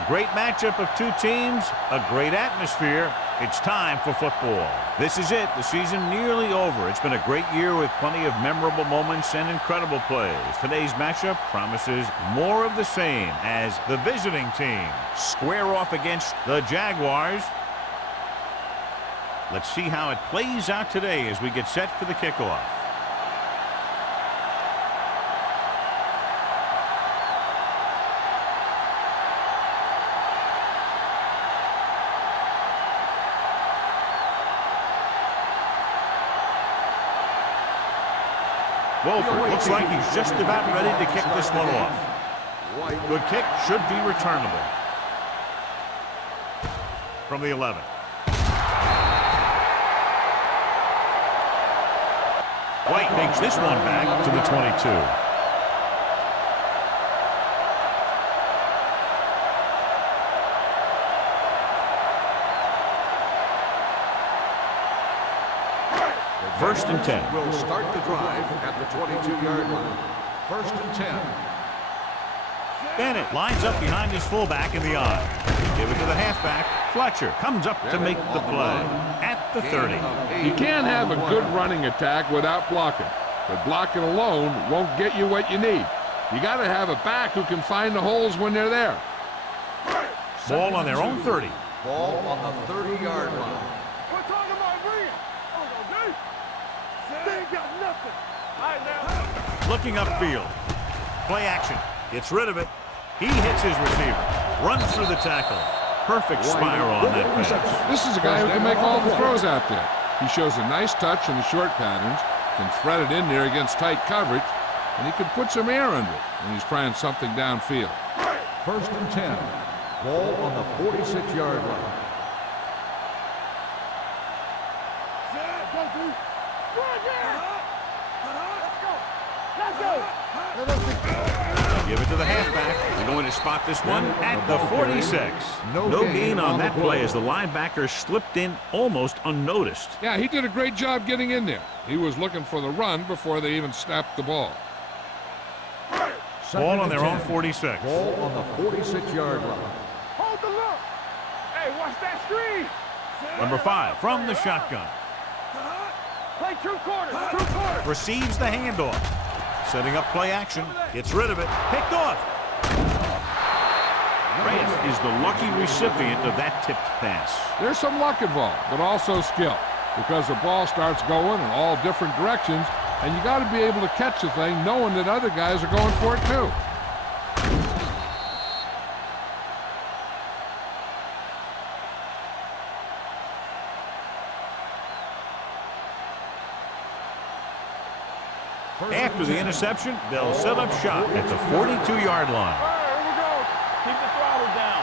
A great matchup of two teams, a great atmosphere. It's time for football. This is it. The season nearly over. It's been a great year with plenty of memorable moments and incredible plays. Today's matchup promises more of the same as the visiting team square off against the Jaguars. Let's see how it plays out today as we get set for the kickoff. Wolford looks like he's just about ready to kick this one off. Good kick, should be returnable. From the 11. White makes this one back to the 22. First and 10. Will start the drive at the 22-yard line. First and 10. Bennett lines up behind his fullback in the I. Give it to the halfback. Fletcher comes up to make the play at the 30. You can't have a good running attack without blocking, but blocking alone won't get you what you need. You got to have a back who can find the holes when they're there. Ball on their own 30. Ball on the 30-yard line. Looking upfield. Play action. Gets rid of it. He hits his receiver. Runs through the tackle. Perfect spiral on that pass. This is a guy who can make all the throws out there. He shows a nice touch in the short patterns, can thread it in there against tight coverage, and he can put some air under it when he's trying something downfield. First and 10. Ball on the 46-yard line. Give it to the halfback. They're going to spot this one at the 46. No gain on that play as the linebacker slipped in almost unnoticed. Yeah, he did a great job getting in there. He was looking for the run before they even snapped the ball. Ball on their own 46. Ball on the 46-yard line. Hold the look. Hey, watch that screen. Number 5 from the shotgun. Play true quarters. Receives the handoff. Setting up play action. Gets rid of it. Picked off. Reyes is the lucky recipient of that tipped pass. There's some luck involved, but also skill, because the ball starts going in all different directions, and you got to be able to catch the thing knowing that other guys are going for it too. After the interception, they'll set up shop at the 42-yard line. All right, here we go. Keep the throttle down.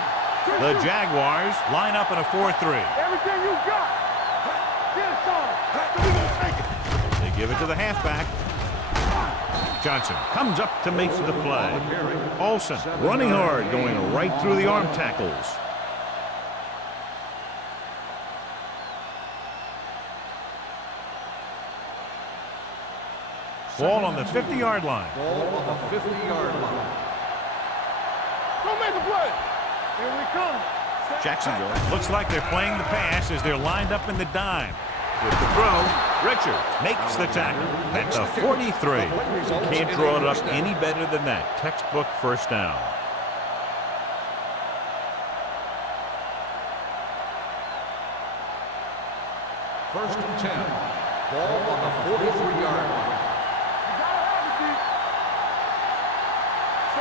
The Jaguars line up in a 4-3. Everything you got. Get it on. They give it to the halfback. Johnson comes up to make the play. Olsen running hard, going right through the arm tackles. Ball on the 50-yard line. Ball on the 50-yard line. Go make a play. Here we come. Jacksonville looks like they're playing the pass as they're lined up in the dime. With the throw, Richard makes the tackle at the 43. Can't draw it up any better than that. Textbook first down. First and 10. Ball on the 43-yard line.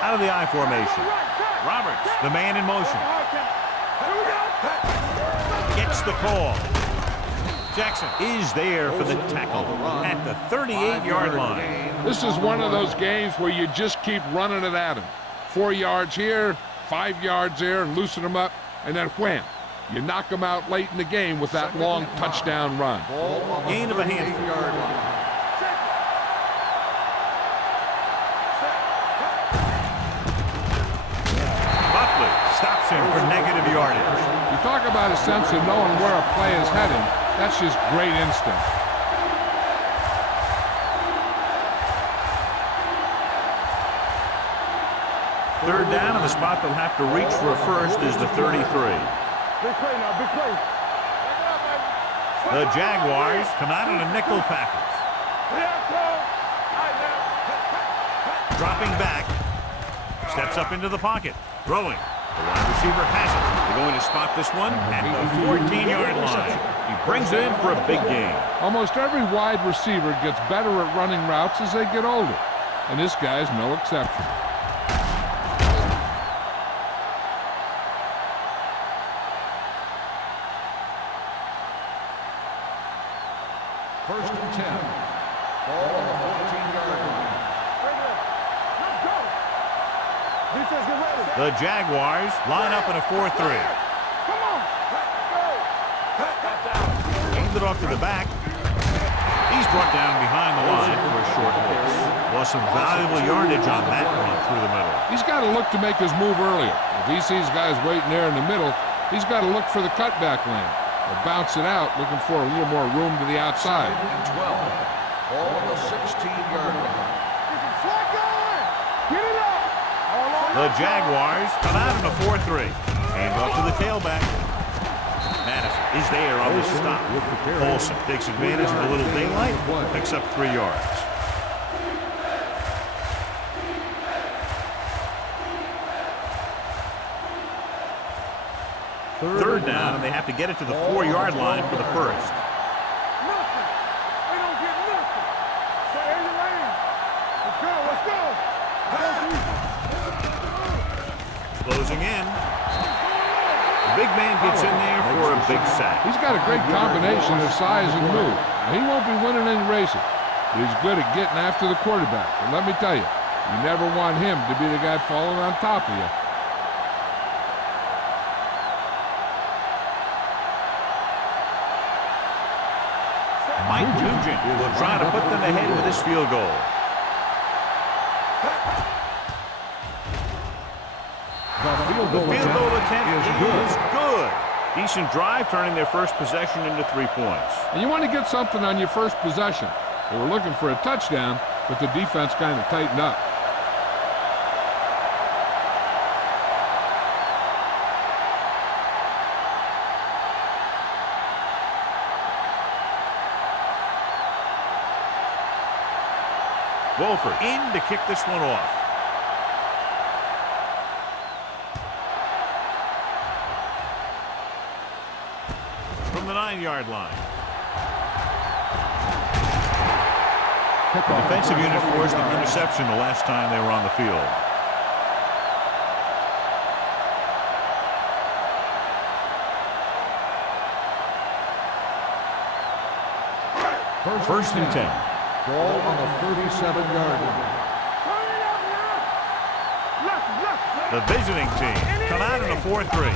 Out of the I formation. Roberts, the man in motion. Gets the call. Jackson is there for the tackle at the 38-yard line. This is one of those games where you just keep running it at him. 4 yards here, 5 yards there, and loosen them up, and then wham. You knock them out late in the game with that long touchdown run. Gain of a handful. Buckley stops him for negative yardage. You talk about a sense of knowing where a play is heading. That's just great instinct. third down, and the spot they'll have to reach for a first is the 33. Big play now, big play. The Jaguars come out in a nickel package. Dropping back. Steps up into the pocket. Throwing. The wide receiver has it. They're going to spot this one at the 14-yard line. He brings it in for a big gain. Almost every wide receiver gets better at running routes as they get older, and this guy's no exception. First and 10. Ball on the 14-yard line. Let's go. Defense, get ready. The Jaguars line up in a 4-3. Come on. Aimed it off to the back. He's brought down behind the line for a short loss. Lost some valuable yardage on that run through the middle. He's got to look to make his move earlier. If he sees guys waiting there in the middle, he's got to look for the cutback lane or bounce it out, looking for a little more room to the outside. Second and 12. Ball on the 16-yard line. Get it up. The Jaguars come out in a 4-3. Hand off to the tailback. Madison is there on the stop. Olsen takes advantage of a little daylight, picks up 3 yards. Third down, and they have to get it to the 4-yard line for the first. Nothing. They don't get nothing. Stay in your lane. Let's go. Let's go. Closing in. The big man gets in there for a big sack. He's got a great combination of size and move. He won't be winning any races, but he's good at getting after the quarterback. And let me tell you, you never want him to be the guy falling on top of you. Mike Nugent will try to put them ahead with his field goal. The field goal attempt is good. Decent drive, turning their first possession into 3 points. And you want to get something on your first possession. They were looking for a touchdown, but the defense kind of tightened up. Wolford in to kick this one off. From the 9-yard line. The defensive unit forced an interception the last time they were on the field. First and 10. Ball on the 37-yard line. The visiting team come out in a 4-3.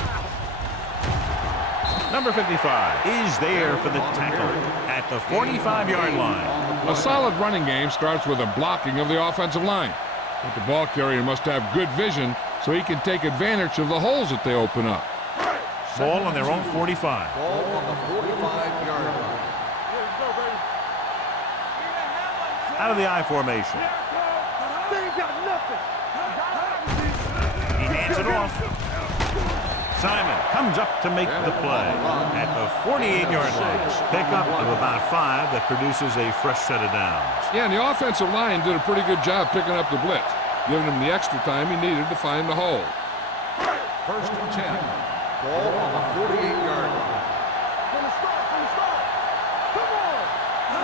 Number 55 is there for the tackle at the 45-yard line. A solid running game starts with a blocking of the offensive line. But the ball carrier must have good vision so he can take advantage of the holes that they open up. Ball on their own 45. Ball on the 45-yard line. Out of the I formation. He hands it off. Simon comes up to make the play at the 48-yard line. Pickup of about 5 that produces a fresh set of downs. Yeah, and the offensive line did a pretty good job picking up the blitz, giving him the extra time he needed to find the hole. First and 10. Ball on the 48-yard line.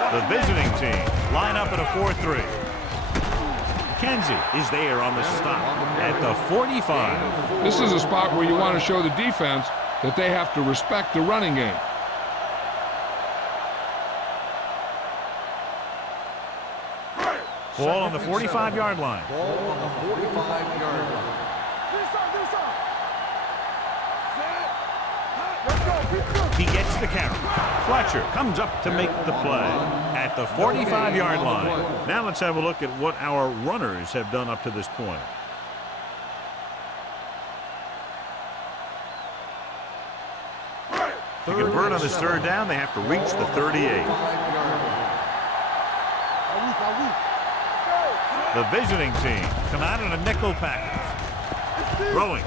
The visiting team line up at a 4-3. Kenzie is there on the stop at the 45. This is a spot where you want to show the defense that they have to respect the running game. Ball on the 45-yard line. Ball on the 45-yard line. He gets the carry. Fletcher comes up to make the play at the 45-yard line. Now let's have a look at what our runners have done up to this point. To convert on this third down, they have to reach the 38. The visiting team come out in a nickel package. Throwing.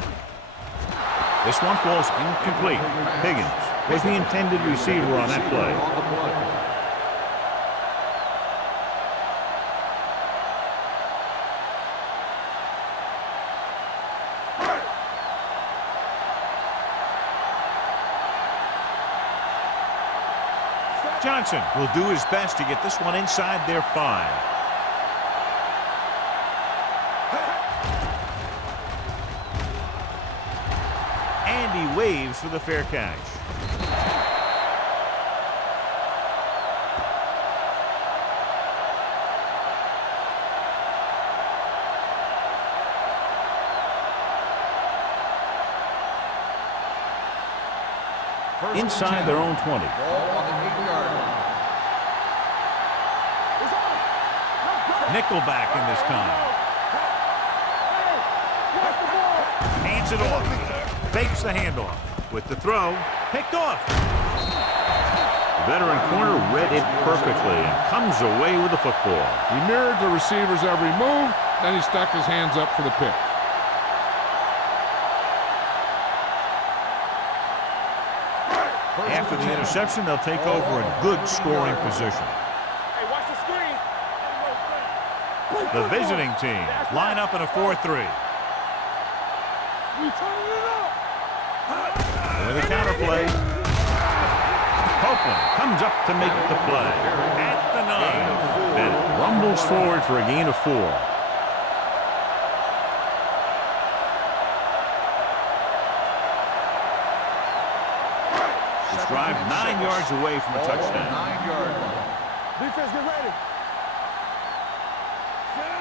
This one falls incomplete. Higgins was the intended receiver on that play. Johnson will do his best to get this one inside their 5. And he waves for the fair catch. Inside their own 20. Ball on the 8-yard line. Nickelback in this time. Hands it off. Fakes the handoff. With the throw, picked off. The veteran corner read it perfectly and comes away with the football. He mirrored the receiver's every move, then he stuck his hands up for the pick. After the interception, they'll take over in good scoring position. Hey, watch the screen. The visiting team line up in a 4-3. We turning it up. With a counter play. Copeland comes up to make the play. At the 9. Then rumbles forward for a gain of 4. This drive 9 yards away from a touchdown. 9-yard line. Defense, get ready.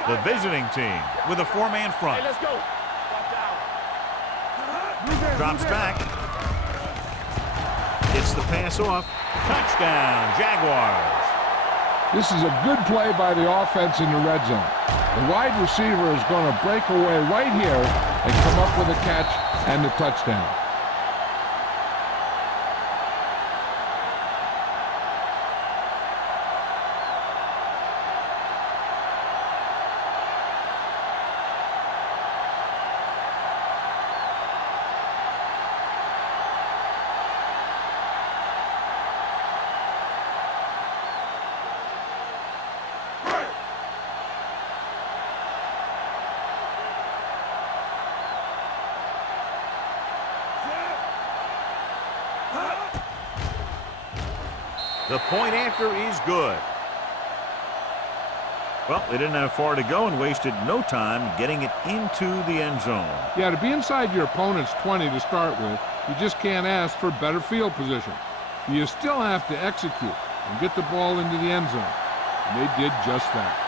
The visiting team with a 4-man Hey, front. let's go. Watch out. Drops back. Gets the pass off. Touchdown, Jaguars. This is a good play by the offense in the red zone. The wide receiver is going to break away right here and come up with a catch and the touchdown. The point after is good. Well, they didn't have far to go and wasted no time getting it into the end zone. Yeah, to be inside your opponent's 20 to start with, you just can't ask for better field position. You still have to execute and get the ball into the end zone. And they did just that.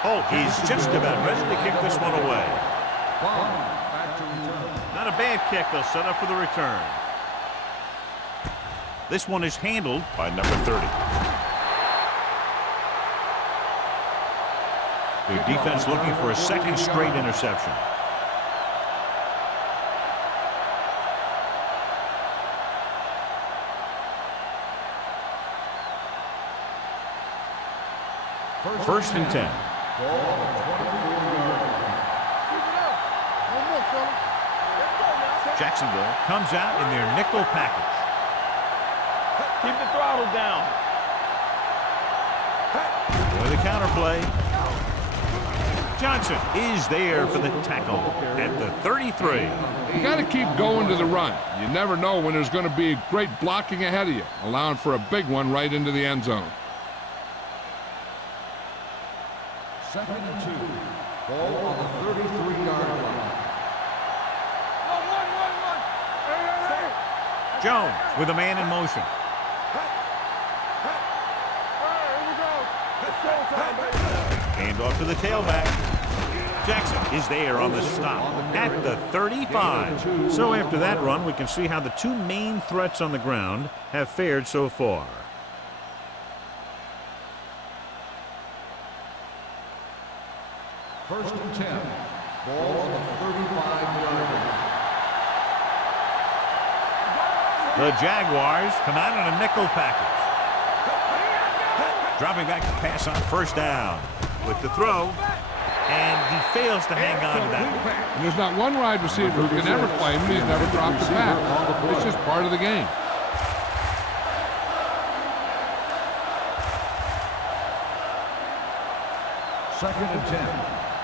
Holt is just about ready to kick this one away. Back to return. Not a bad kick. They'll set up for the return. This one is handled by number 30. The defense looking for a second straight interception. First and 10. Ball on the 24-yard line. One more, fella. Let's go now. Jacksonville comes out in their nickel package. Keep the throttle down. With a counter play. Johnson is there for the tackle at the 33. You got to keep going to the run. You never know when there's going to be great blocking ahead of you, allowing for a big one right into the end zone. Second and 2. Ball on the 33-yard line. One. Hey. Jones with a man in motion. All right, here we go. It's showtime, baby. Hand off to the tailback. Jackson is there on the stop at the 35. So after that run, we can see how the two main threats on the ground have fared so far. First and 10. Ball on the 35-yard line. The Jaguars come out in a nickel package. Dropping back to pass on first down. With the throw, and he fails to hang on to that. And there's not one wide receiver who can ever claim he's never dropped a pass. It's just part of the game. Second and 10.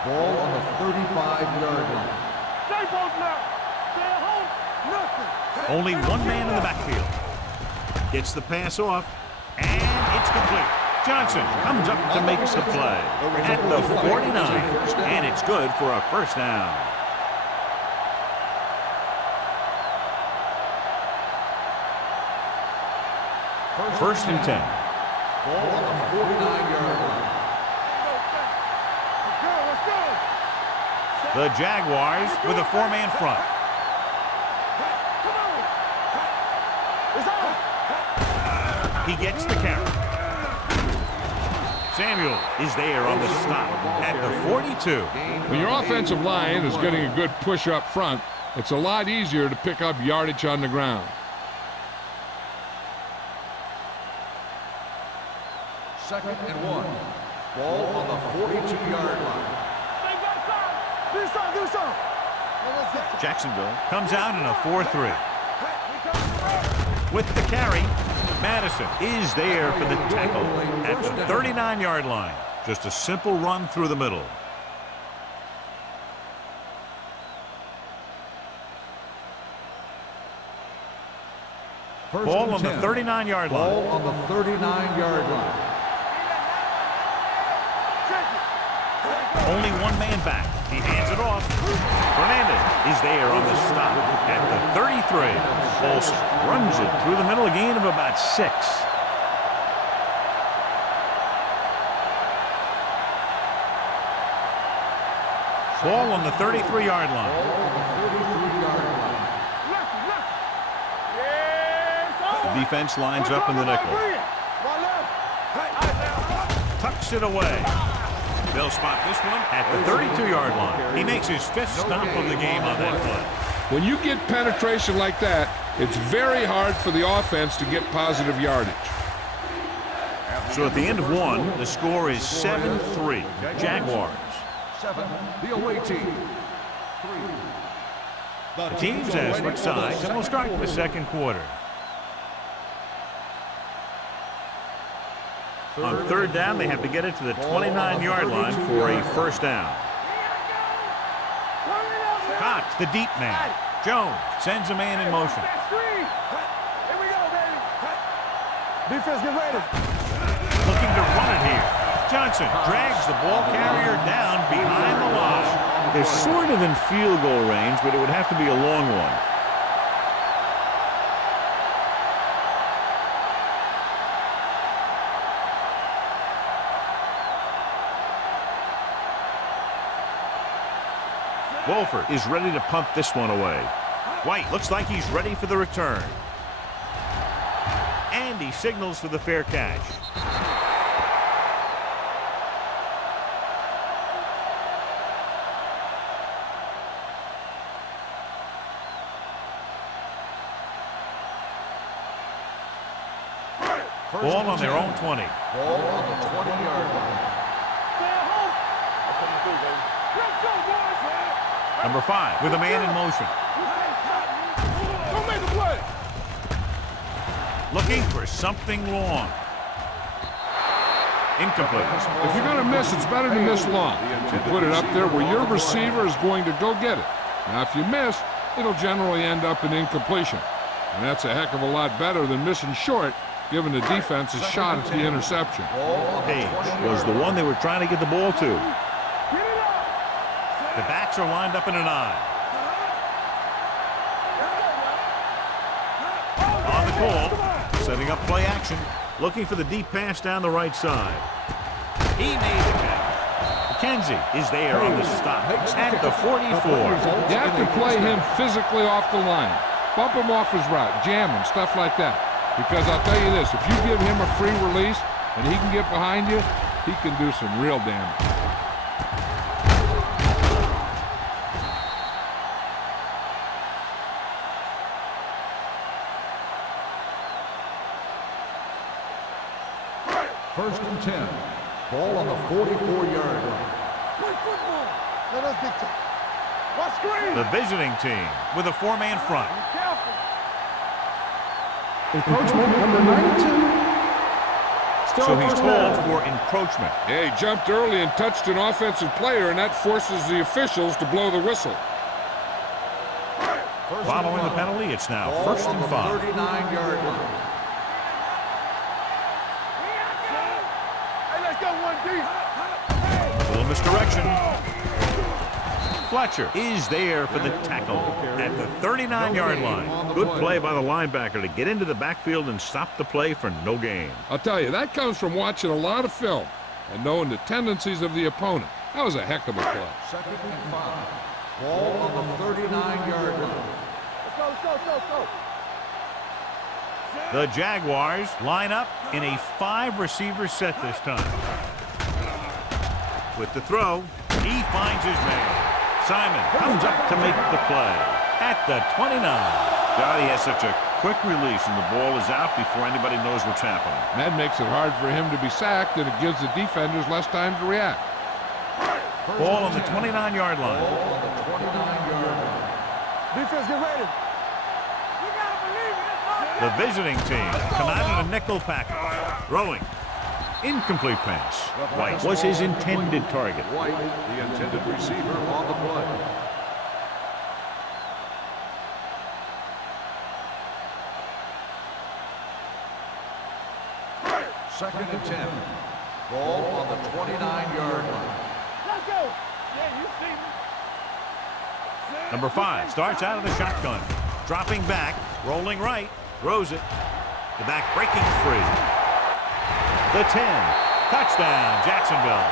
Ball on the 35-yard line. Stay both now. Stay at home. Nothing. Only one man in the backfield. Gets the pass off, and it's complete. Johnson comes up to make the play at the 49, and it's good for a first down. First and 10. Ball on the 49-yard line. Let's go. The Jaguars with a four-man front. Come on. It's on. He gets the carry. Samuel is there on the stop at the 42. When your offensive line is getting a good push up front, it's a lot easier to pick up yardage on the ground. Second and 1. Ball on the 42-yard line. Do something. Jacksonville comes out in a 4-3. With the carry, Madison is there for the tackle at the 39-yard line. Just a simple run through the middle. Ball on the 39-yard line. Ball on the 39-yard line. Only one man back. He hands it off. Fernandez is there on the stop at the 33. Olsen runs it through the middle, a gain of about 6. Ball on the 33-yard line. The defense lines up in the nickel. Tucks it away. They'll spot this one at the 32-yard line. He makes his 5th stop of the game on that play. When you get penetration like that, it's very hard for the offense to get positive yardage. So at the end of one, the score is 7-3. Jaguars. 7, the away team. 3. The teams have switched sides, and we'll start the second quarter. On third down, they have to get it to the 29-yard line for a first down. Cox, the deep man. Jones sends a man in motion. Here we go, baby. Defense, get ready. Looking to run it here. Johnson drags the ball carrier down behind the line. They're sort of in field goal range, but it would have to be a long one. Wolford is ready to punt this one away. White looks like he's ready for the return. And he signals for the fair catch. Ball on their own 20. Ball on the 20-yard line. Let's go, boys. Number 5 with a man in motion. Don't make a play. Looking for something long. Incomplete. If you're going to miss, it's better to miss long. You put it up there where your receiver is going to go get it. Now, if you miss, it'll generally end up in incompletion. And that's a heck of a lot better than missing short, giving the defense a shot at the interception. Page was the one they were trying to get the ball to. The backs are lined up in an eye. On the call, setting up play action, looking for the deep pass down the right side. He made the catch. McKenzie is there on the stop at the 44. You have to play him physically off the line. Bump him off his route, jam him, stuff like that. Because I'll tell you this, if you give him a free release and he can get behind you, he can do some real damage. First and 10. Ball on the 44-yard line. Play football. No, that's big time. Watch screen. The visiting team with a four-man front. Be careful. Encroachment number 92. So he's called for encroachment. Yeah, he jumped early and touched an offensive player, and that forces the officials to blow the whistle. Following the penalty, it's now Ball first on and the 5. 39-yard line. Hey, let's go 1D. Little misdirection. Fletcher is there for the tackle at the 39-yard line. Good play by the linebacker to get into the backfield and stop the play for no gain. I'll tell you, that comes from watching a lot of film and knowing the tendencies of the opponent. That was a heck of a play. Second and 5. Ball on the 39-yard line. Let's go. The Jaguars line up in a 5-receiver set this time. With the throw, he finds his man. Simon comes up to make the play at the 29. God, he has such a quick release, and the ball is out before anybody knows what's happening. That makes it hard for him to be sacked, and it gives the defenders less time to react. Ball on the 29-yard line. Ball on the 29-yard line. Defense, get ready. You gotta believe it. The visiting team come out in a nickel package. Throwing. Incomplete pass. White was his intended target. White, the intended receiver on the play. Second and 10. Ball on the 29-yard line. Let's go. Yeah, you see me. Number 5 starts out of the shotgun. Dropping back, rolling right, throws it. The back breaking free. The 10. Touchdown, Jacksonville.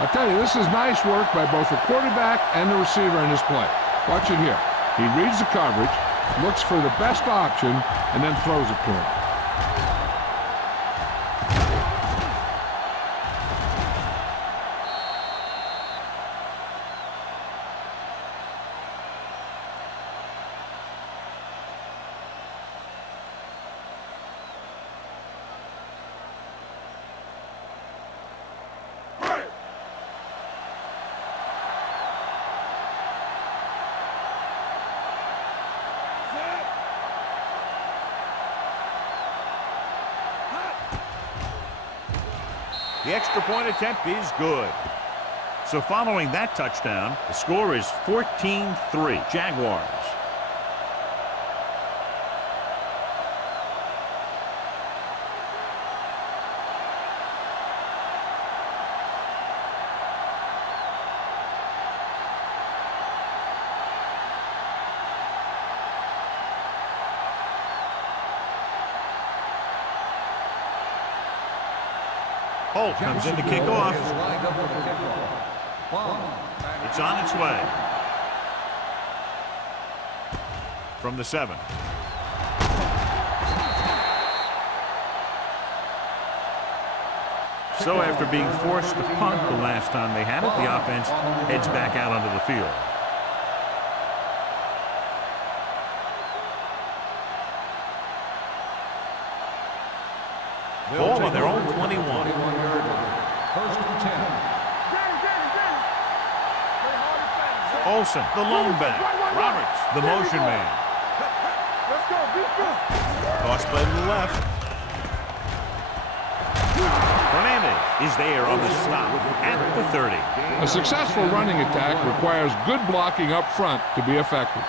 I'll tell you, this is nice work by both the quarterback and the receiver in his play. Watch it here. He reads the coverage, looks for the best option, and then throws it to him. The extra point attempt is good. So following that touchdown, the score is 14-3 Jaguars. Holt comes in to kick off. It's on its way. From the 7. So after being forced to punt the last time they had it, the offense heads back out onto the field. Ball on their own 21. First and 10. Olsen, the lone back. Roberts, the motion man. Let's go, defense. Toss play to the left. Fernandez is there on the stop at the 30. A successful running attack requires good blocking up front to be effective.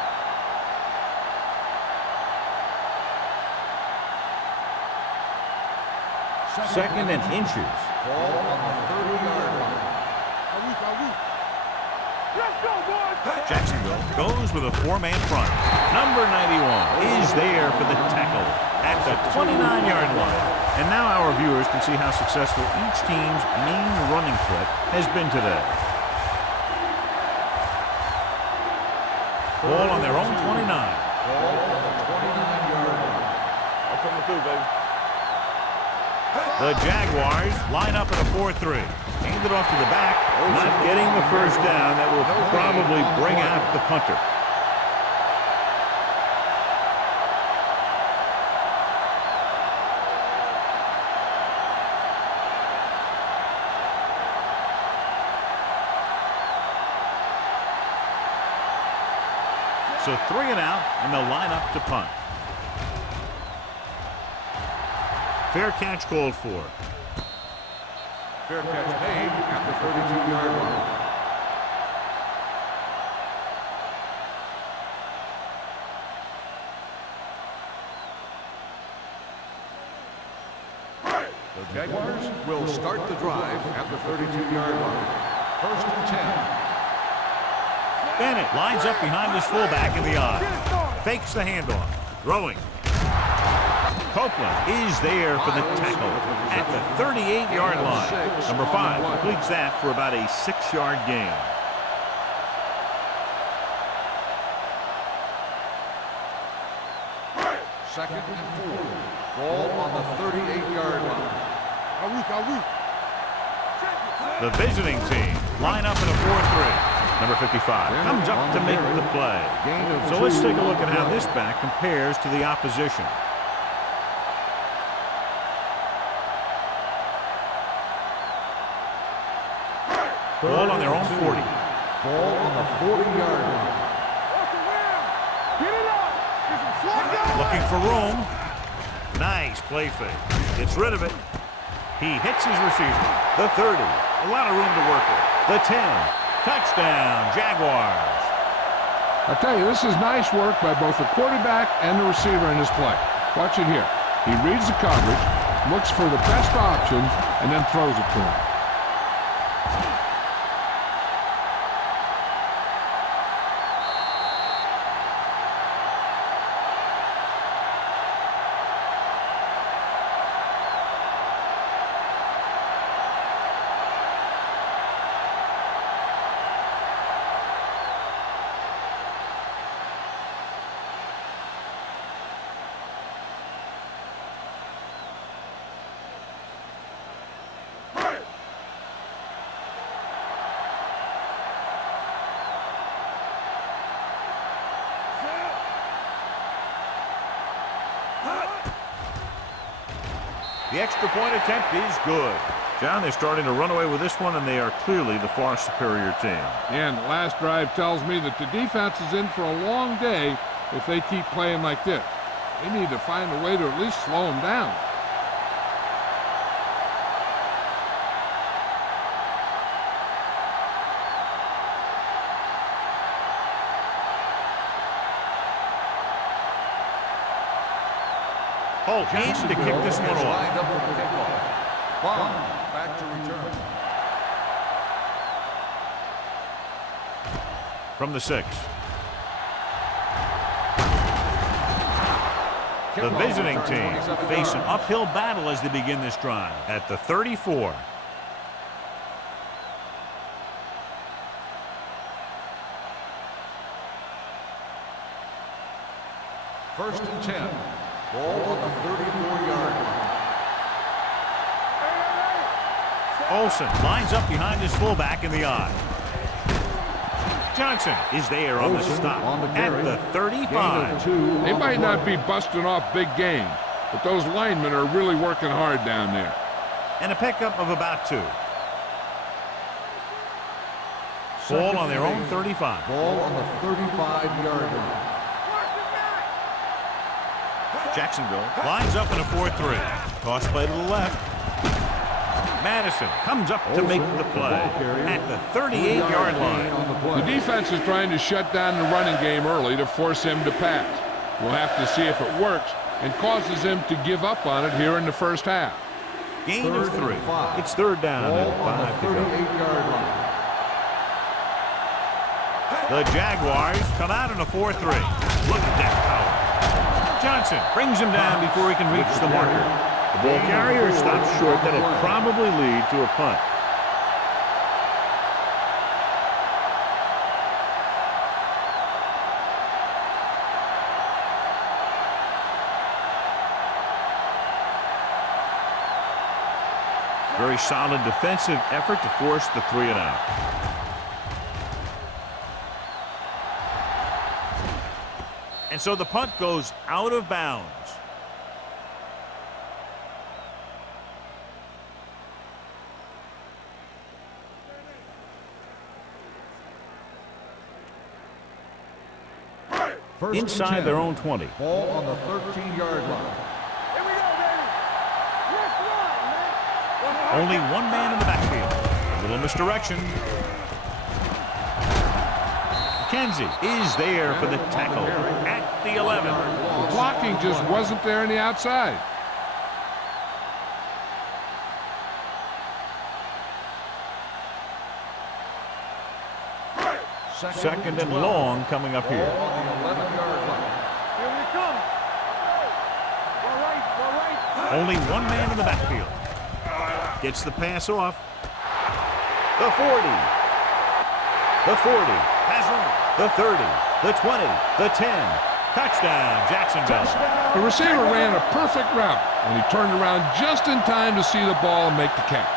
Second and inches. Ball on the 30-yard line. Let's go, boys. Jacksonville goes with a four-man front. Number 91 is there for the tackle at the 29-yard line. And now our viewers can see how successful each team's main running threat has been today. Ball on their own 29. Ball on the 29-yard line. I'm coming through, baby. The Jaguars line up in a 4-3. Hand it off to the back, not getting the first down. That will probably bring out the punter. So 3 and out, and they'll line up to punt. Fair catch called for. Fair catch made at the 32-yard line. The Jaguars will start the drive at the 32-yard line. First and 10. Bennett lines up behind his fullback in the eye. Fakes the handoff. Throwing. Copeland is there for the tackle at the 38-yard line. Number 5 completes that for about a 6-yard gain. Second and 4. Ball on the 38-yard line. The visiting team line up in a 4-3. Number 55 comes up to make the play. So let's take a look at how this back compares to the opposition. Ball on their own 40. Ball on the 40-yard line. Looking for room. Nice play fake. Gets rid of it. He hits his receiver. The 30. A lot of room to work with. The 10. Touchdown, Jaguars. I tell you, this is nice work by both the quarterback and the receiver in this play. Watch it here. He reads the coverage, looks for the best options, and then throws it to him. The extra point attempt is good. John, they're starting to run away with this one, and they are clearly the far superior team. And the last drive tells me that the defense is in for a long day if they keep playing like this. They need to find a way to at least slow them down. Holt needs to kick this one off. Lined up for the kickoff. Bond back to return. From the 6. The visiting team face an uphill battle as they begin this drive at the 34. First and 10. Ball on the 34-yard line. Olsen lines up behind his fullback in the eye. Johnson is there on the stop at the 35. They might not be busting off big games, but those linemen are really working hard down there. And a pickup of about 2. Ball on their own 35. Ball on the 35-yard line. Jacksonville lines up in a 4-3. Toss play to the left. Madison comes up to make the play at the 38-yard line. The defense is trying to shut down the running game early to force him to pass. We'll have to see if it works and causes him to give up on it here in the first half. Gain of 3. It's third down and 5 to go. 38-yard line. The Jaguars come out in a 4-3. Look at that power. Johnson brings him down before he can reach the marker. The ball carrier stops short. That'll probably lead to a punt. Very solid defensive effort to force the 3 and out. And so the punt goes out of bounds. inside their own 20. Ball on the 13-yard line. Here we go, baby. Let's run, man. Only one man in the backfield. A little misdirection. McKenzie is there for the tackle at the 11. The blocking just wasn't there on the outside. Second and long coming up here. Ball on the 11-yard line. Here we come. All right. Only one man in the backfield. Gets the pass off. The 40. The 40. Has room. The 30. The 20. The 10. Touchdown, Jacksonville. The receiver ran a perfect route, and he turned around just in time to see the ball and make the catch.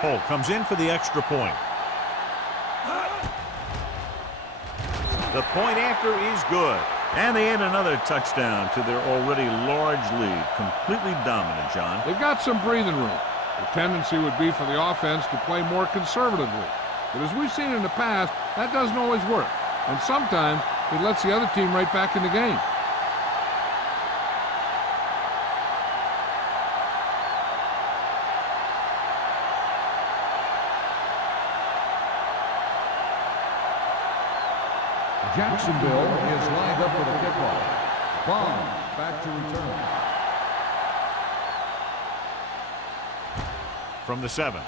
Holt comes in for the extra point. The point after is good. And they add another touchdown to their already large lead. Completely dominant, John. They've got some breathing room. The tendency would be for the offense to play more conservatively. But as we've seen in the past, that doesn't always work. And sometimes it lets the other team right back in the game. Jacksonville is lined up for the kickoff. Bond back to return. From the 7.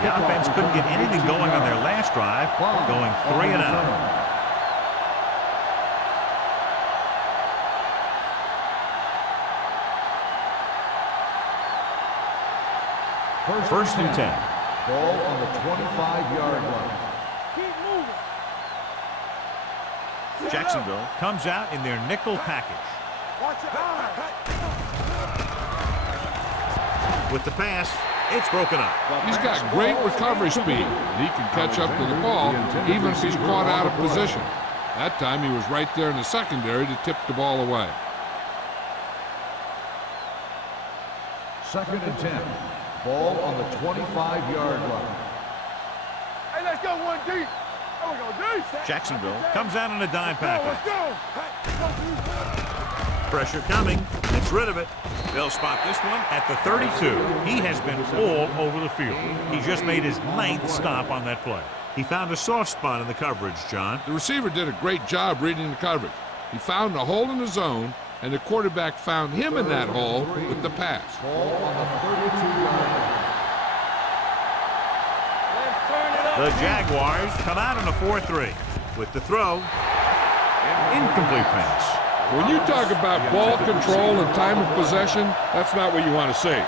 The offense couldn't get anything going on their last drive, going 3 and out. First and 10. Ball on the 25-yard line. Keep moving. Jacksonville comes out in their nickel package. Watch your eyes. With the pass, it's broken up. He's got great recovery speed, and he can catch up to the ball even if he's caught out of position. That time he was right there in the secondary to tip the ball away. Second and 10. Ball on the 25-yard line. Hey, let's go one deep. There we go, deep. Jacksonville comes out in a dime Let's package. go. Pressure coming. Gets rid of it. They'll spot this one at the 32. He has been all over the field. He just made his 9th stop on that play. He found a soft spot in the coverage, John. The receiver did a great job reading the coverage. He found a hole in the zone, and the quarterback found him in that hole with the pass. Ball on the 32-yard line. Let's turn it up. The Jaguars come out in a 4-3. With the throw, an incomplete pass. When you talk about ball control and time of possession, that's not what you want to see.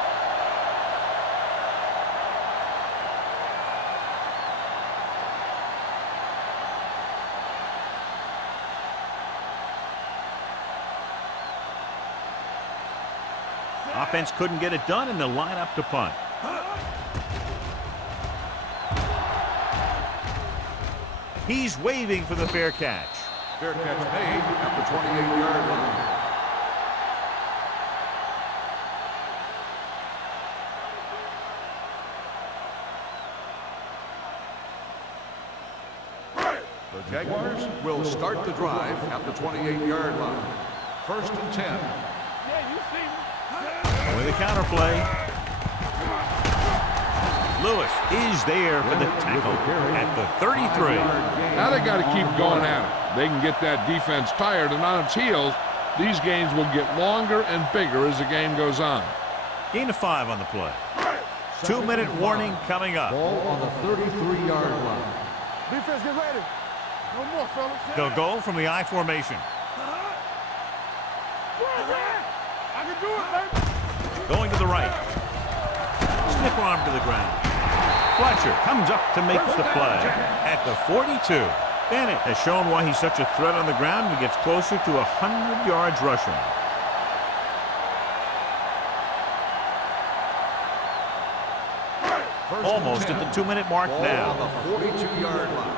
Offense couldn't get it done, and they'll line up to punt. He's waving for the fair catch. Fair catch made at the 28-yard line. The Jaguars will start the drive at the 28-yard line. First and 10. Yeah, you see me. With a counter play. Lewis is there for the tackle at the 33. Now they got to keep going at it. They can get that defense tired and on its heels. These games will get longer and bigger as the game goes on. Gain of 5 on the play. 2-minute warning coming up. Ball on the 33-yard line. Defense, get ready. No more, fellas. They'll go from the I formation. I can do it, baby. Going to the right. Stiff arm to the ground. Fletcher comes up to make the play at the 42. Bennett has shown why he's such a threat on the ground and gets closer to 100 yards rushing. Almost at the 2-minute mark now. On the 42-yard line.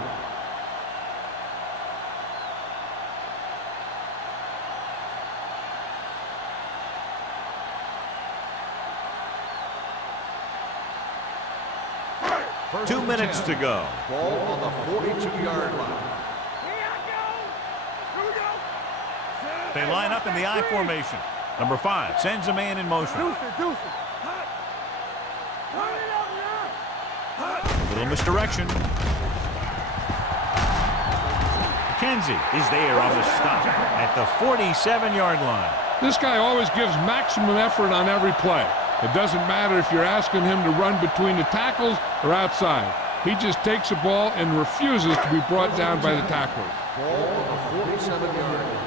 First 2 minutes to go. Ball on the 42-yard line. They line up in the I formation. Number 5 sends a man in motion. Little misdirection. McKenzie is there on the stop at the 47-yard line. This guy always gives maximum effort on every play. It doesn't matter if you're asking him to run between the tackles or outside. He just takes the ball and refuses to be brought down by the tacklers. Ball on the 47-yard line.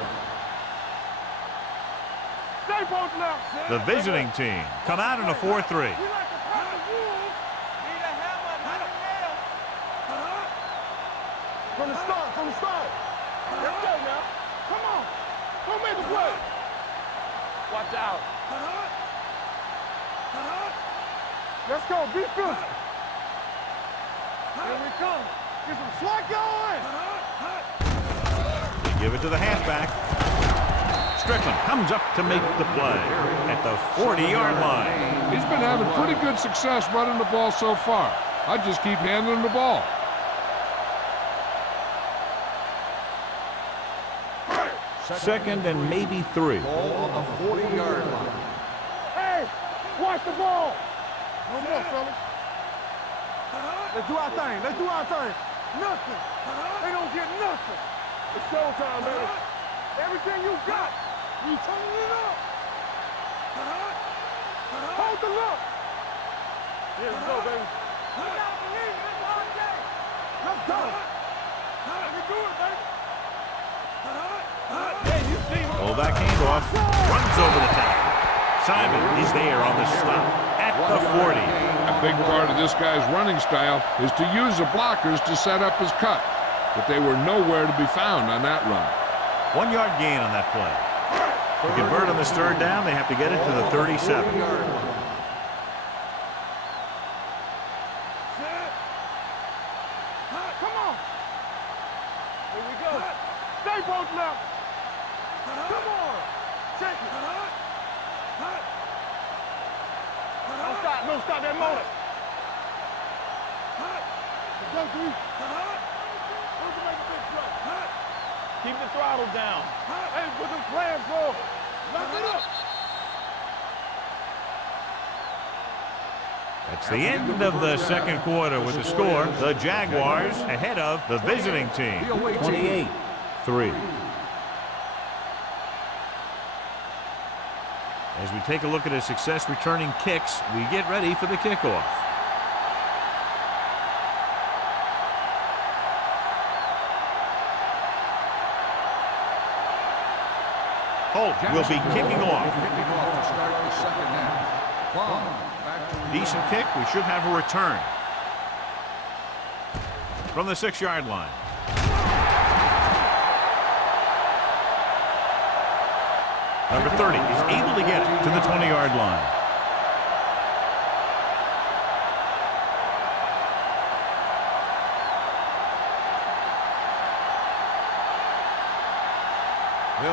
The visiting team come out in a 4-3. From the start. Let's go now. Come on. Don't make the play. Watch out. Let's go. Be physical. Here we come. Get some slack going. They give it to the halfback. Strickland comes up to make the play at the 40-yard line. He's been having pretty good success running the ball so far. I just keep handing him the ball. Second and maybe 3. Ball on the 40-yard line. Hey, watch the ball. No more, fellas. Let's do our thing. Nothing. They don't get nothing. It's showtime, baby. Everything you got, you turning it up. Hold the look. Here we go, baby. Let's go. Let me do it, baby. Hey, you see me? Fullback handoff. Runs over the tackle. Simon is there on the stop at the 40. A big part of this guy's running style is to use the blockers to set up his cut. But they were nowhere to be found on that run. 1 yard gain on that play. To convert on this third down, they have to get it to the 37. Come on. Here we go. Stay both left. Come on. Check it. Don't stop that motor. Go, D. Keep the throttle down. Hey, put them plans on. Lock it up. That's the end of the second quarter with the score. The Jaguars ahead of the visiting team, 28-3. As we take a look at his success returning kicks, we get ready for the kickoff. Holt will be kicking off. Kicking off to start the second half. Plum back to the Decent kick. We should have a return. From the 6-yard line. Number 30 is able to get it to the 20-yard line.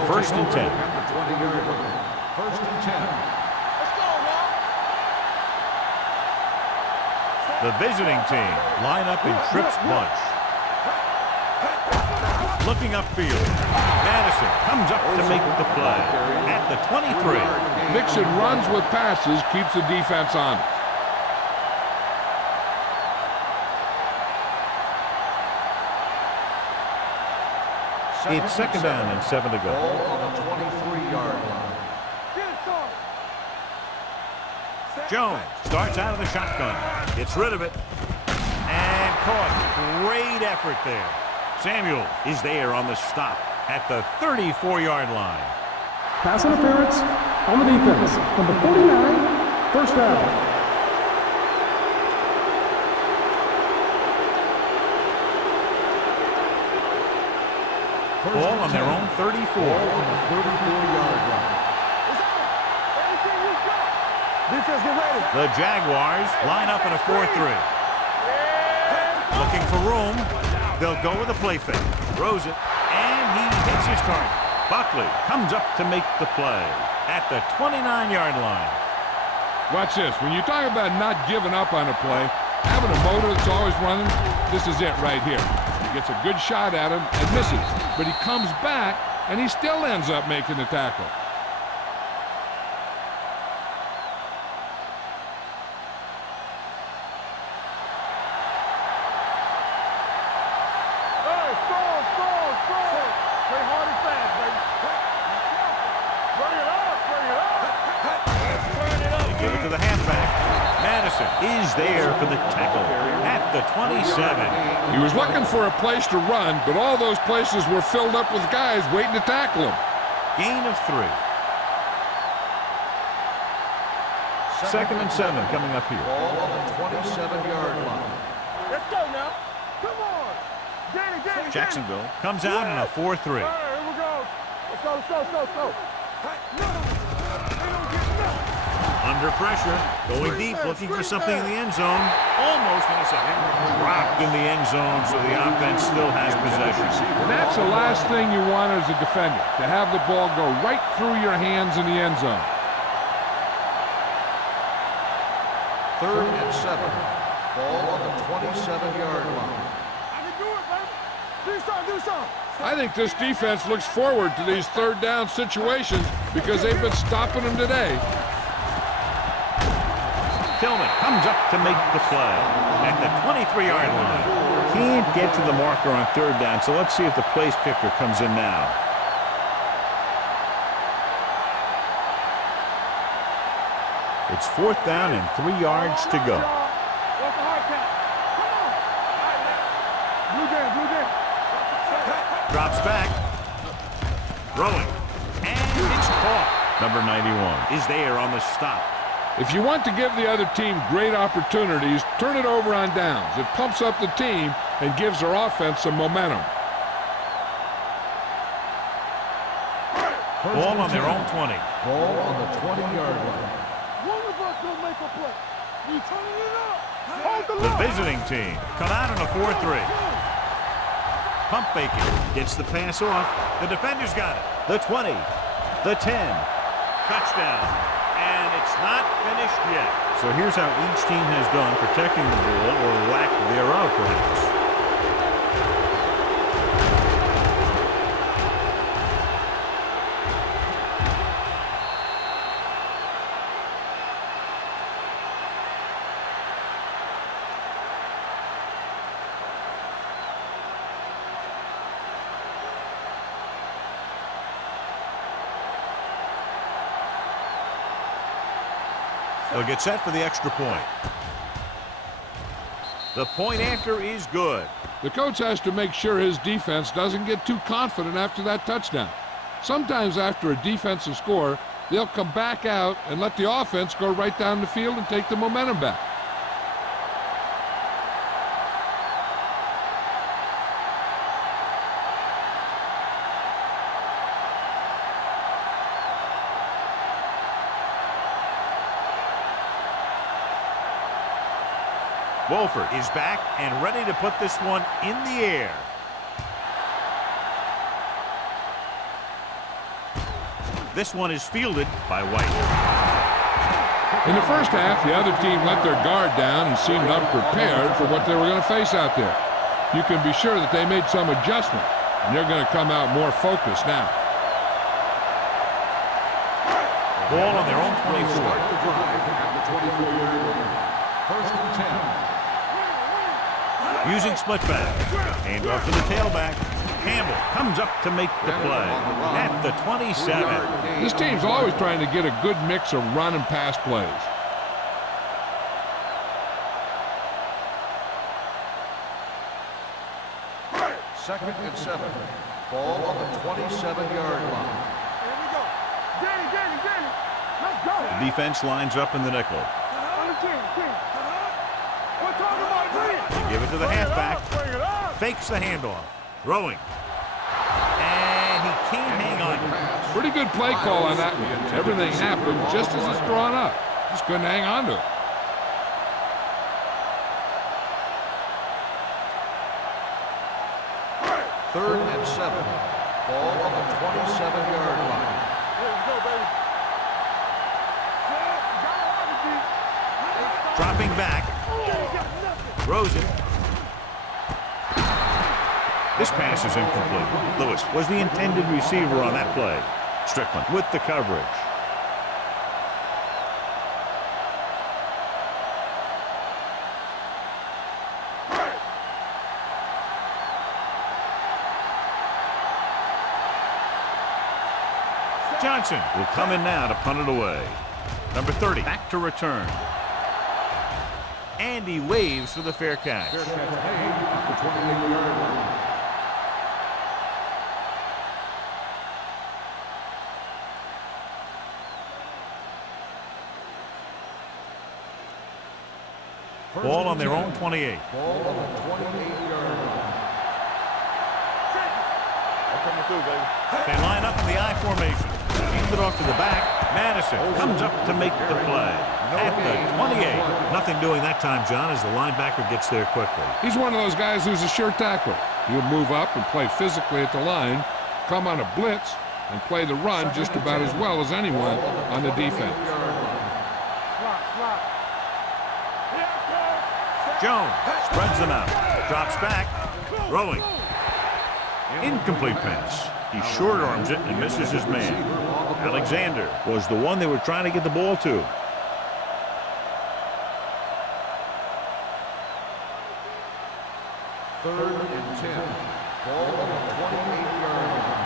First and 10. at the 20-yard line. First and 10. Let's go, now. The visiting team line up in trips bunch. Looking upfield. Madison comes up to make the play at the 23. Mixing runs with passes keeps the defense honest. It's second down and 7 to go. Ball on the 23-yard line. Get it started. Jones starts out of the shotgun. Gets rid of it. And caught. Great effort there. Samuel is there on the stop at the 34-yard line. Pass interference on the defense. Number 49, first down. Ball on their own 34. Ball on the 34-yard line. Defense, get ready. The Jaguars line up in a 4-3. Looking for room. They'll go with a play fake. Throws it, and he hits his target. Buckley comes up to make the play at the 29-yard line. Watch this. When you talk about not giving up on a play, having a motor that's always running, this is it right here. He gets a good shot at him and misses, but he comes back, and he still ends up making the tackle. Is there for the tackle at the 27. He was looking for a place to run, but all those places were filled up with guys waiting to tackle him. Gain of 3. Second and 7 coming up here. Ball on the 27-yard line. Let's go now. Come on. Danny. Jacksonville comes out in a 4-3. All right, here we go. Let's go. Under pressure, going deep, looking for something in the end zone. Almost in a second. Dropped in the end zone, so the offense still has possession. And that's the last thing you want as a defender, to have the ball go right through your hands in the end zone. 3rd and 7. Ball on the 27-yard line. I can do it, baby. Do something. I think this defense looks forward to these third down situations because they've been stopping them today. Tillman comes up to make the play at the 23-yard line. Can't get to the marker on 3rd down, so let's see if the place kicker comes in now. It's 4th down and 3 yards to go. What's the hard count? Come on. Blue game. Drops back. Throwing. And it's caught. Number 91 is there on the stop. If you want to give the other team great opportunities, turn it over on downs. It pumps up the team and gives their offense some momentum. Ball on their own 20. Ball on the 20-yard line. One of us will make a play. We turning it up. Hold the The line. visiting team come out in a 4-3. Pump faking. Gets the pass off. The defender's got it. The 20. The 10. Touchdown. And it's not finished yet. So here's how each team has done protecting the ball, or lack thereof, perhaps. They'll get set for the extra point. The point after is good. The coach has to make sure his defense doesn't get too confident after that touchdown. Sometimes after a defensive score, they'll come back out and let the offense go right down the field and take the momentum back. Wolford is back and ready to put this one in the air. This one is fielded by White. In the first half, the other team let their guard down and seemed unprepared for what they were going to face out there. You can be sure that they made some adjustment, and they're going to come out more focused now. Ball on their own 24. Start the drive at the 24-yard line. 1st and 10. Using split back. Hand off to the tailback. Campbell comes up to make the play at the 27. This team's always trying to get a good mix of run and pass plays. Second and 7. Ball on the 27-yard line. Here we go. Danny. Let's go. The defense lines up in the nickel. On the 10. We're talking about it. They give it to the halfback. Bring it up. Fakes the handoff. Throwing. And can't hang on. Pretty good play call on that one. Everything happened just as it's drawn up. Just couldn't hang on to it. Third and 7. Ball on the 27-yard line. Let's go, baby. Dropping back. Throws it. This pass is incomplete. Lewis was the intended receiver on that play. Strickland with the coverage. Johnson will come in now to punt it away. Number 30 back to return. And he waves for the fair catch. Fair catch made at the 28-yard line. Ball on their own 28. Ball on the 28-yard line. They line up in the I formation. Hands it off to the back. Madison comes up to make the play. At the 28. Nothing doing that time, John, as the linebacker gets there quickly. He's one of those guys who's a sure tackler. He'll move up and play physically at the line, come on a blitz, and play the run just about as well as anyone on the defense. Jones spreads them out. Drops back. Throwing. Incomplete pass. He short arms it and misses his man. Alexander was the one they were trying to get the ball to. Third and 10. Ball on the 28-yard line.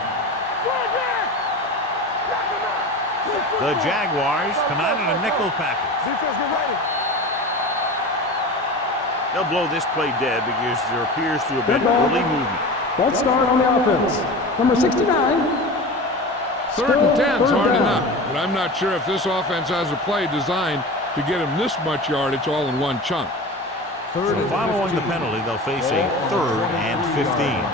The Jaguars come out in a nickel package. Defense, get ready. They'll blow this play dead because there appears to have been early movement. False start on the offense. Number 69. Third and 10's Third hard down. enough, but I'm not sure if this offense has a play designed to get him this much yardage all in one chunk. Third So and following the 15. penalty, they'll face a 3rd and 15.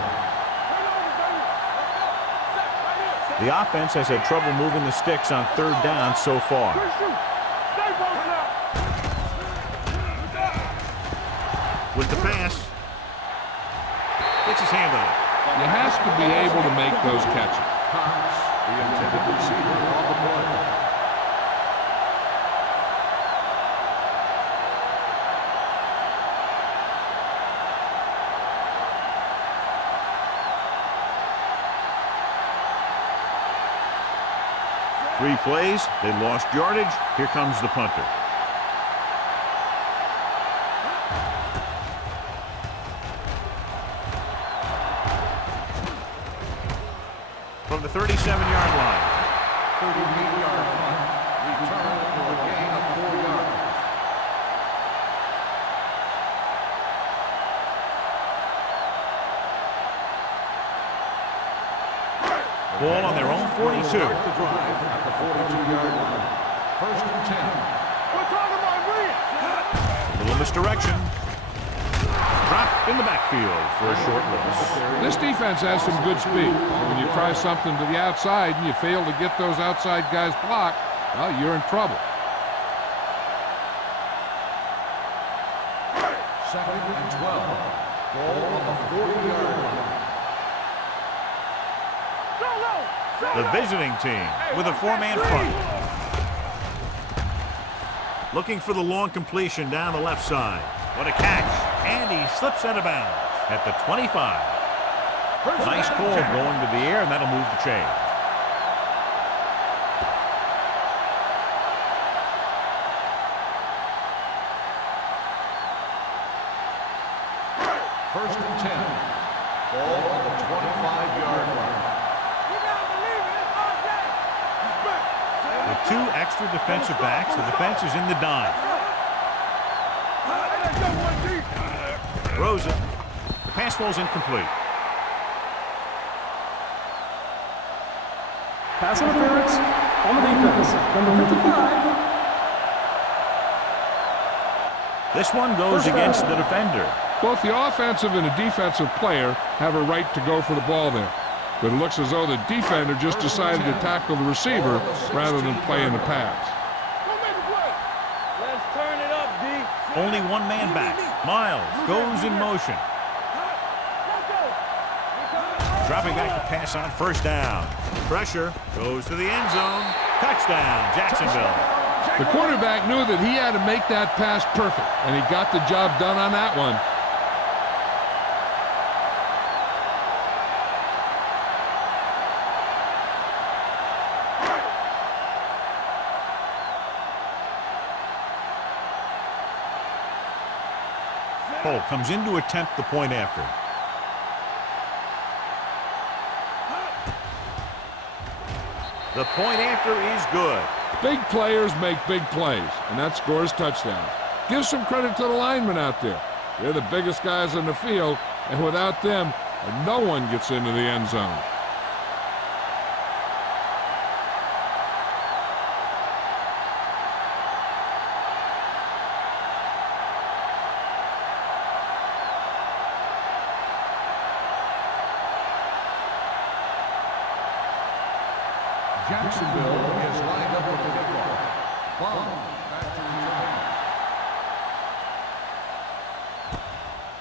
The offense has had trouble moving the sticks on 3rd down so far. With the pass, gets his hand on it. You has to be able to make those catches. Cox, the intended receiver on the play. Three plays, they lost yardage. Here comes the punter. From the 37-yard line. 38-yard line. Return for a gain of 4 yards. Ball on their own 42. Start the drive at the 42-yard line. First and 10. We're talking about Williams. A little misdirection. Drop in the backfield for a short loss. This defense has some good speed. When you try something to the outside and you fail to get those outside guys blocked, well, you're in trouble. Second and 12. Ball on the 40-yard line. The visiting team with a 4-man front. Looking for the long completion down the left side. What a catch. And he slips out of bounds at the 25. Nice call going to the air, and that'll move the chain. First and 10. Ball on the 25-yard line. With 2 extra defensive backs, the defense is in the dime. Throws it. The pass falls incomplete. Pass interference on the defense. Number 55. This one goes against the defender. Both the offensive and the defensive player have a right to go for the ball there. but it looks as though the defender just decided to tackle the receiver rather than play in the pass. Let's turn it up, D. Only one man back. Miles goes in motion. Dropping back to pass on first down. Pressure goes to the end zone. Touchdown, Jacksonville. The quarterback knew that he had to make that pass perfect, and he got the job done on that one. Cole comes in to attempt the point after. The point after is good. Big players make big plays, and that scores touchdowns. Give some credit to the linemen out there. They're the biggest guys on the field, and without them, no one gets into the end zone. Jacksonville is lined up with the football. Bomb back to return.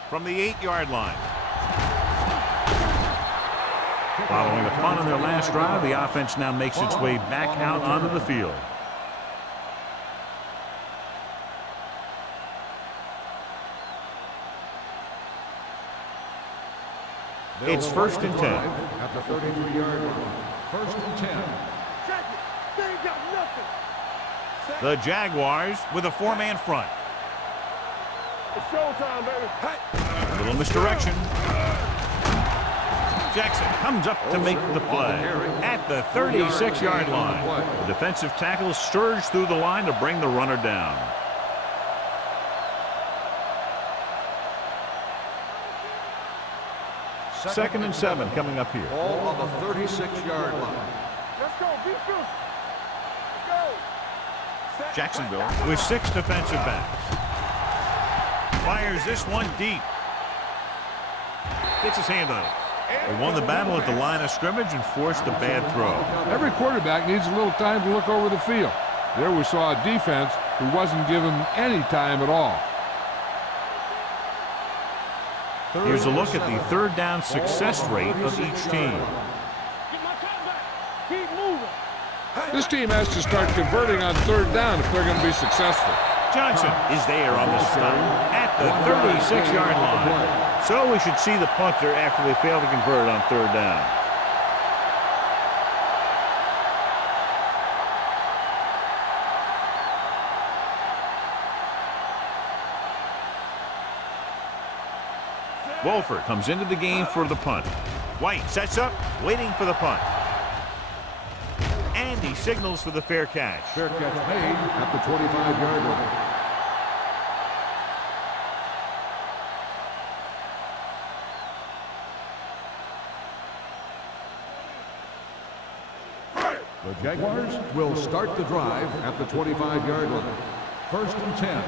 From the 8-yard line. Following a punt on their last drive, the offense now makes its way back out onto the field. It's 1st and 10. At the 33-yard line. 1st and 10. They ain't got nothing. The Jaguars with a 4-man front. It's showtime, baby. Hey. A little misdirection. Jackson comes up to make the play at the 36-yard line. The defensive tackle surged through the line to bring the runner down. Second and 7 coming up here. Ball on the 36-yard line. Let's go. Be good. Let's go. Jacksonville with 6 defensive backs. Fires this one deep. Gets his hand on it. They won the battle at the line of scrimmage and forced a bad throw. Every quarterback needs a little time to look over the field. There we saw a defense who wasn't given any time at all. Here's a look at the 3rd down success rate of each team. Get my cut back. Keep moving. This team has to start converting on 3rd down if they're going to be successful. Johnson is there on the stop at the 36-yard line. So we should see the punter after they fail to convert on 3rd down. Wolford comes into the game for the punt. White sets up, waiting for the punt. And he signals for the fair catch. Fair catch made at the 25-yard line. The Jaguars will start the drive at the 25-yard line. 1st and 10.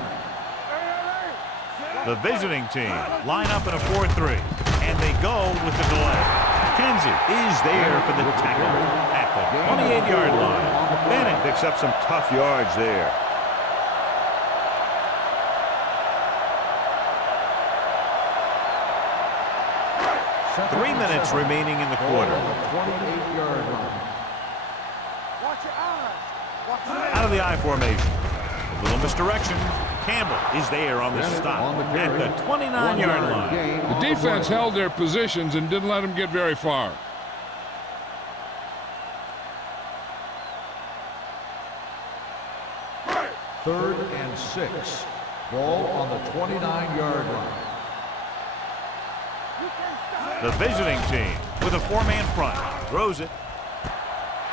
The visiting team line up in a 4-3, and they go with the delay. Kenzie is there for the tackle at the 28-yard line. Bennett picks up some tough yards there. Three minutes remaining in the quarter. 28-yard line. Watch your eyes. Watch your eyes. Out of the I formation. A little misdirection. Campbell is there on the stop at the 29-yard line. The defense held their positions and didn't let them get very far. Third and 6. Ball on the 29-yard line. The visiting team with a 4-man front. Throws it.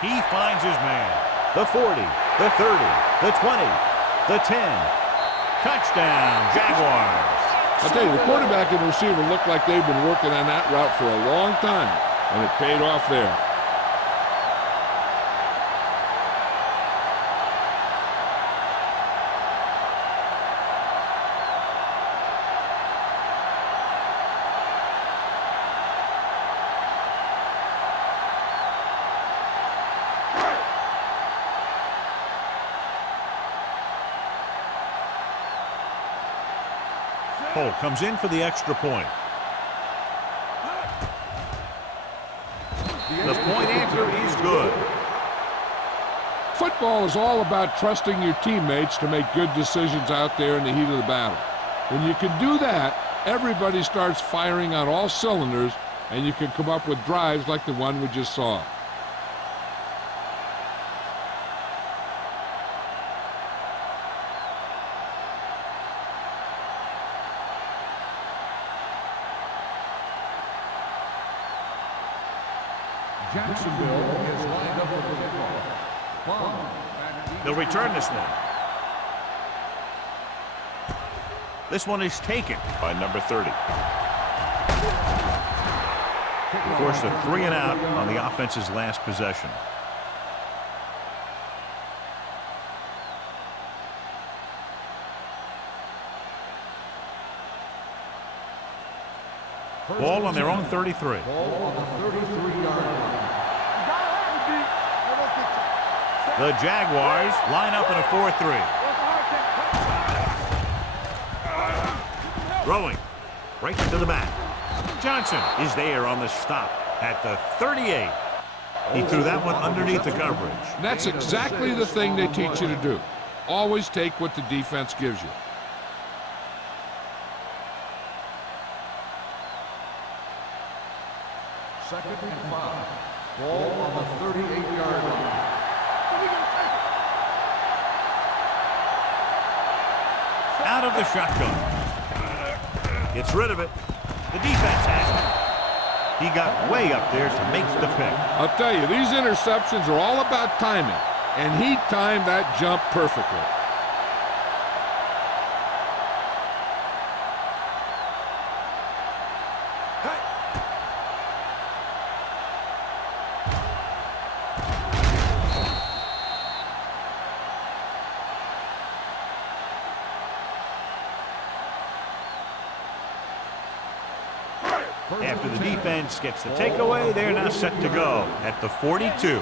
He finds his man. The 40, the 30, the 20, the 10. Touchdown, Jaguars. I'll tell you, the quarterback and the receiver look like they've been working on that route for a long time, and it paid off there. Cole comes in for the extra point. The point anchor is good. Football is all about trusting your teammates to make good decisions out there in the heat of the battle. When you can do that, everybody starts firing on all cylinders, and you can come up with drives like the one we just saw. Jacksonville is lined up with the kickoff. They'll return this one. This one is taken by number 30. Forced a 3-and-out on the offense's last possession. Ball on their own 33. Ball on the 33-yard line. The Jaguars line up in a 4-3. Throwing right to the back. Johnson is there on the stop at the 38. He threw that one underneath the coverage. That's exactly the thing they teach you to do. Always take what the defense gives you. Second and 5. Ball on the 38-yard line. Out of the shotgun. Gets rid of it. The defense has it. He got way up there to make the pick. I'll tell you, these interceptions are all about timing, and he timed that jump perfectly. After the defense gets the takeaway, they're now set to go at the 42.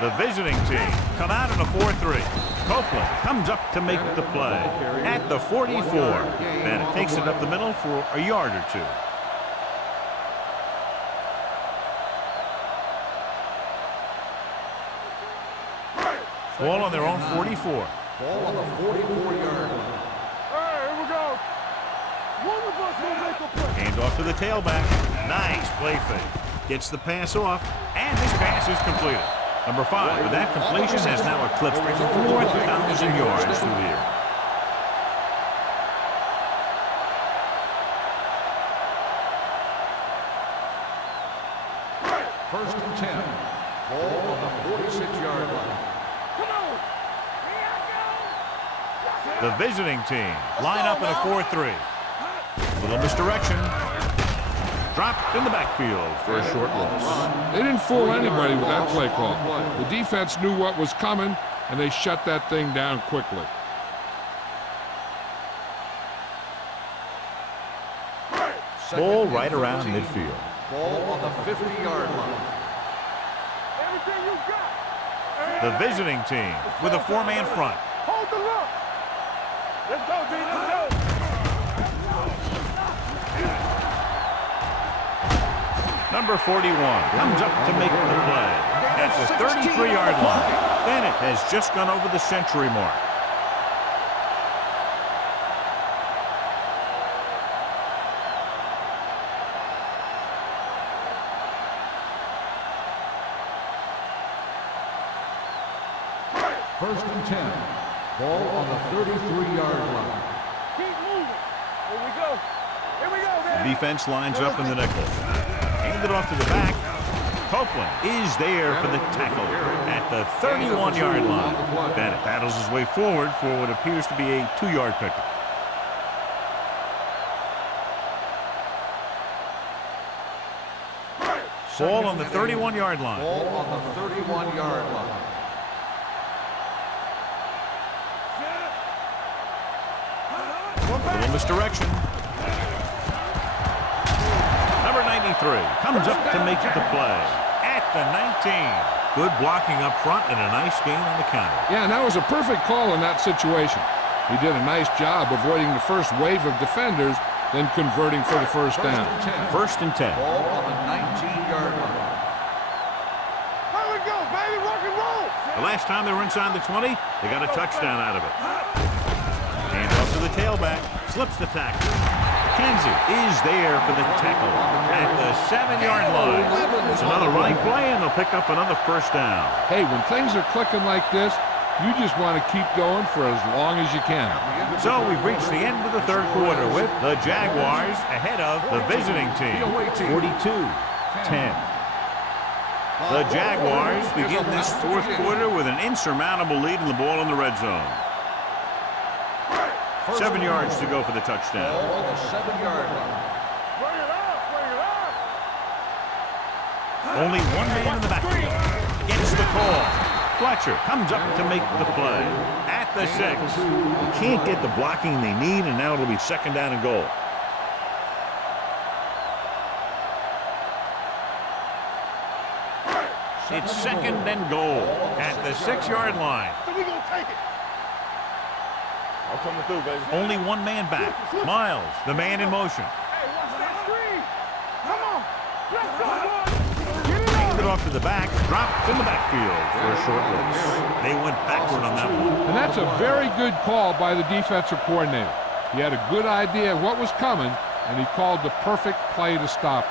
The visiting team come out in a 4-3. Copeland comes up to make the play at the 44. Bennett takes it up the middle for a yard or two. Ball on their own 44. Ball on the 44-yard line. Here we go. One of us will make a play. Hand off to the tailback. Nice play fake. Gets the pass off, and this pass is completed. Number 5, with that completion, has now eclipsed 4,000 yards through the air. First and 10. Ball on the 46-yard line. Come on. The visiting team line up in a 4-3. Little misdirection. Dropped in the backfield for a short loss. They didn't fool anybody with that play call. The defense knew what was coming, and they shut that thing down quickly. Ball right around midfield. Ball on the 50-yard line. Everything you got. The visiting team with a 4-man front. Hold the look. Let's go, D. Let's go. Number 41 comes up to make the play at the 33-yard line. Bennett has just gone over the century mark. First and 10. Ball on the 33-yard line. Keep moving. Here we go. Here we go, The man. defense lines up in the nickel. Hand it off to the back. Copeland is there for the tackle at the 31-yard line. Bennett battles his way forward for what appears to be a 2-yard pickup. Ball on the 31-yard line. Ball on the 31-yard line. Little misdirection. Number 93 comes up to make the play at the 19. Good blocking up front and a nice gain on the counter. Yeah, and that was a perfect call in that situation. He did a nice job avoiding the first wave of defenders, then converting for the first down. First and 10. Ball on the 19-yard line. Here we go, baby. Rock and roll. The last time they were inside the 20, they got a touchdown out of it. Hand off to the tailback. Slips the tackle. McKenzie is there for the tackle at the 7-yard line. It's another running play, and they'll pick up another first down. Hey, when things are clicking like this, you just want to keep going for as long as you can. So we've reached the end of the third quarter with the Jaguars ahead of the visiting team, 42-10. The Jaguars begin this fourth quarter with an insurmountable lead in the ball in the red zone. 7 yards to go for the touchdown. Ball on the 7-yard line. Bring it up. Bring it up. Only one man in the backfield gets the call. Fletcher comes up to make the play at the 6. They can't get the blocking they need, and now it'll be second down and goal. It's second and goal at the 6-yard line. So we gonna take it. I'm coming through, baby. Only one man back. Miles, the man in motion. Hey, watch that screen. Come on. Let's go, boys. Get it up. Handed off to the back, dropped in the backfield for a short release. They went backward on that one. And that's a very good call by the defensive coordinator. He had a good idea of what was coming, and he called the perfect play to stop it.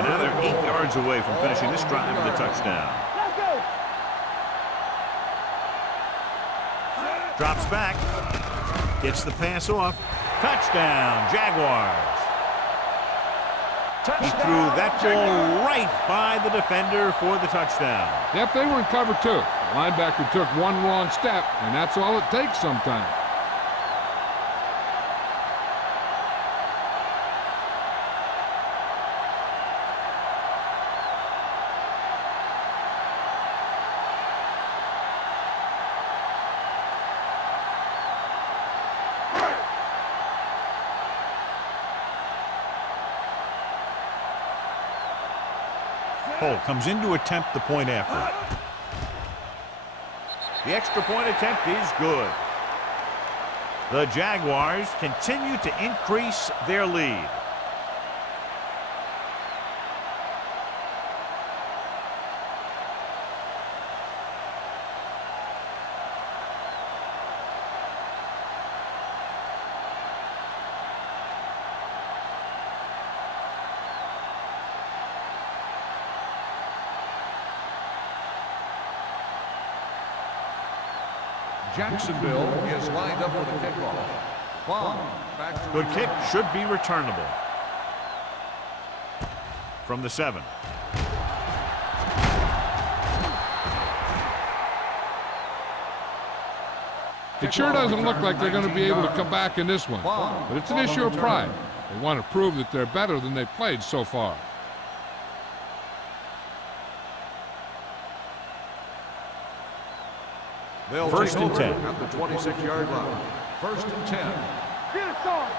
And now they're 8 yards away from finishing this drive with a touchdown. Let's go. Drops back. Gets the pass off. Touchdown, Jaguars. He threw that ball right by the defender for the touchdown. Yep, they were in cover 2. The linebacker took one wrong step, and that's all it takes sometimes. Cole comes in to attempt the point after. The extra point attempt is good. The Jaguars continue to increase their lead. Jacksonville is lined up for the kickoff. Long, back to Good kick should be returnable. From the 7. It sure doesn't look like they're going to be able to come back in this one, but it's an issue of pride. They want to prove that they're better than they've played so far. They'll First take and over 10. at the 26-yard line. First and 10. Get it started.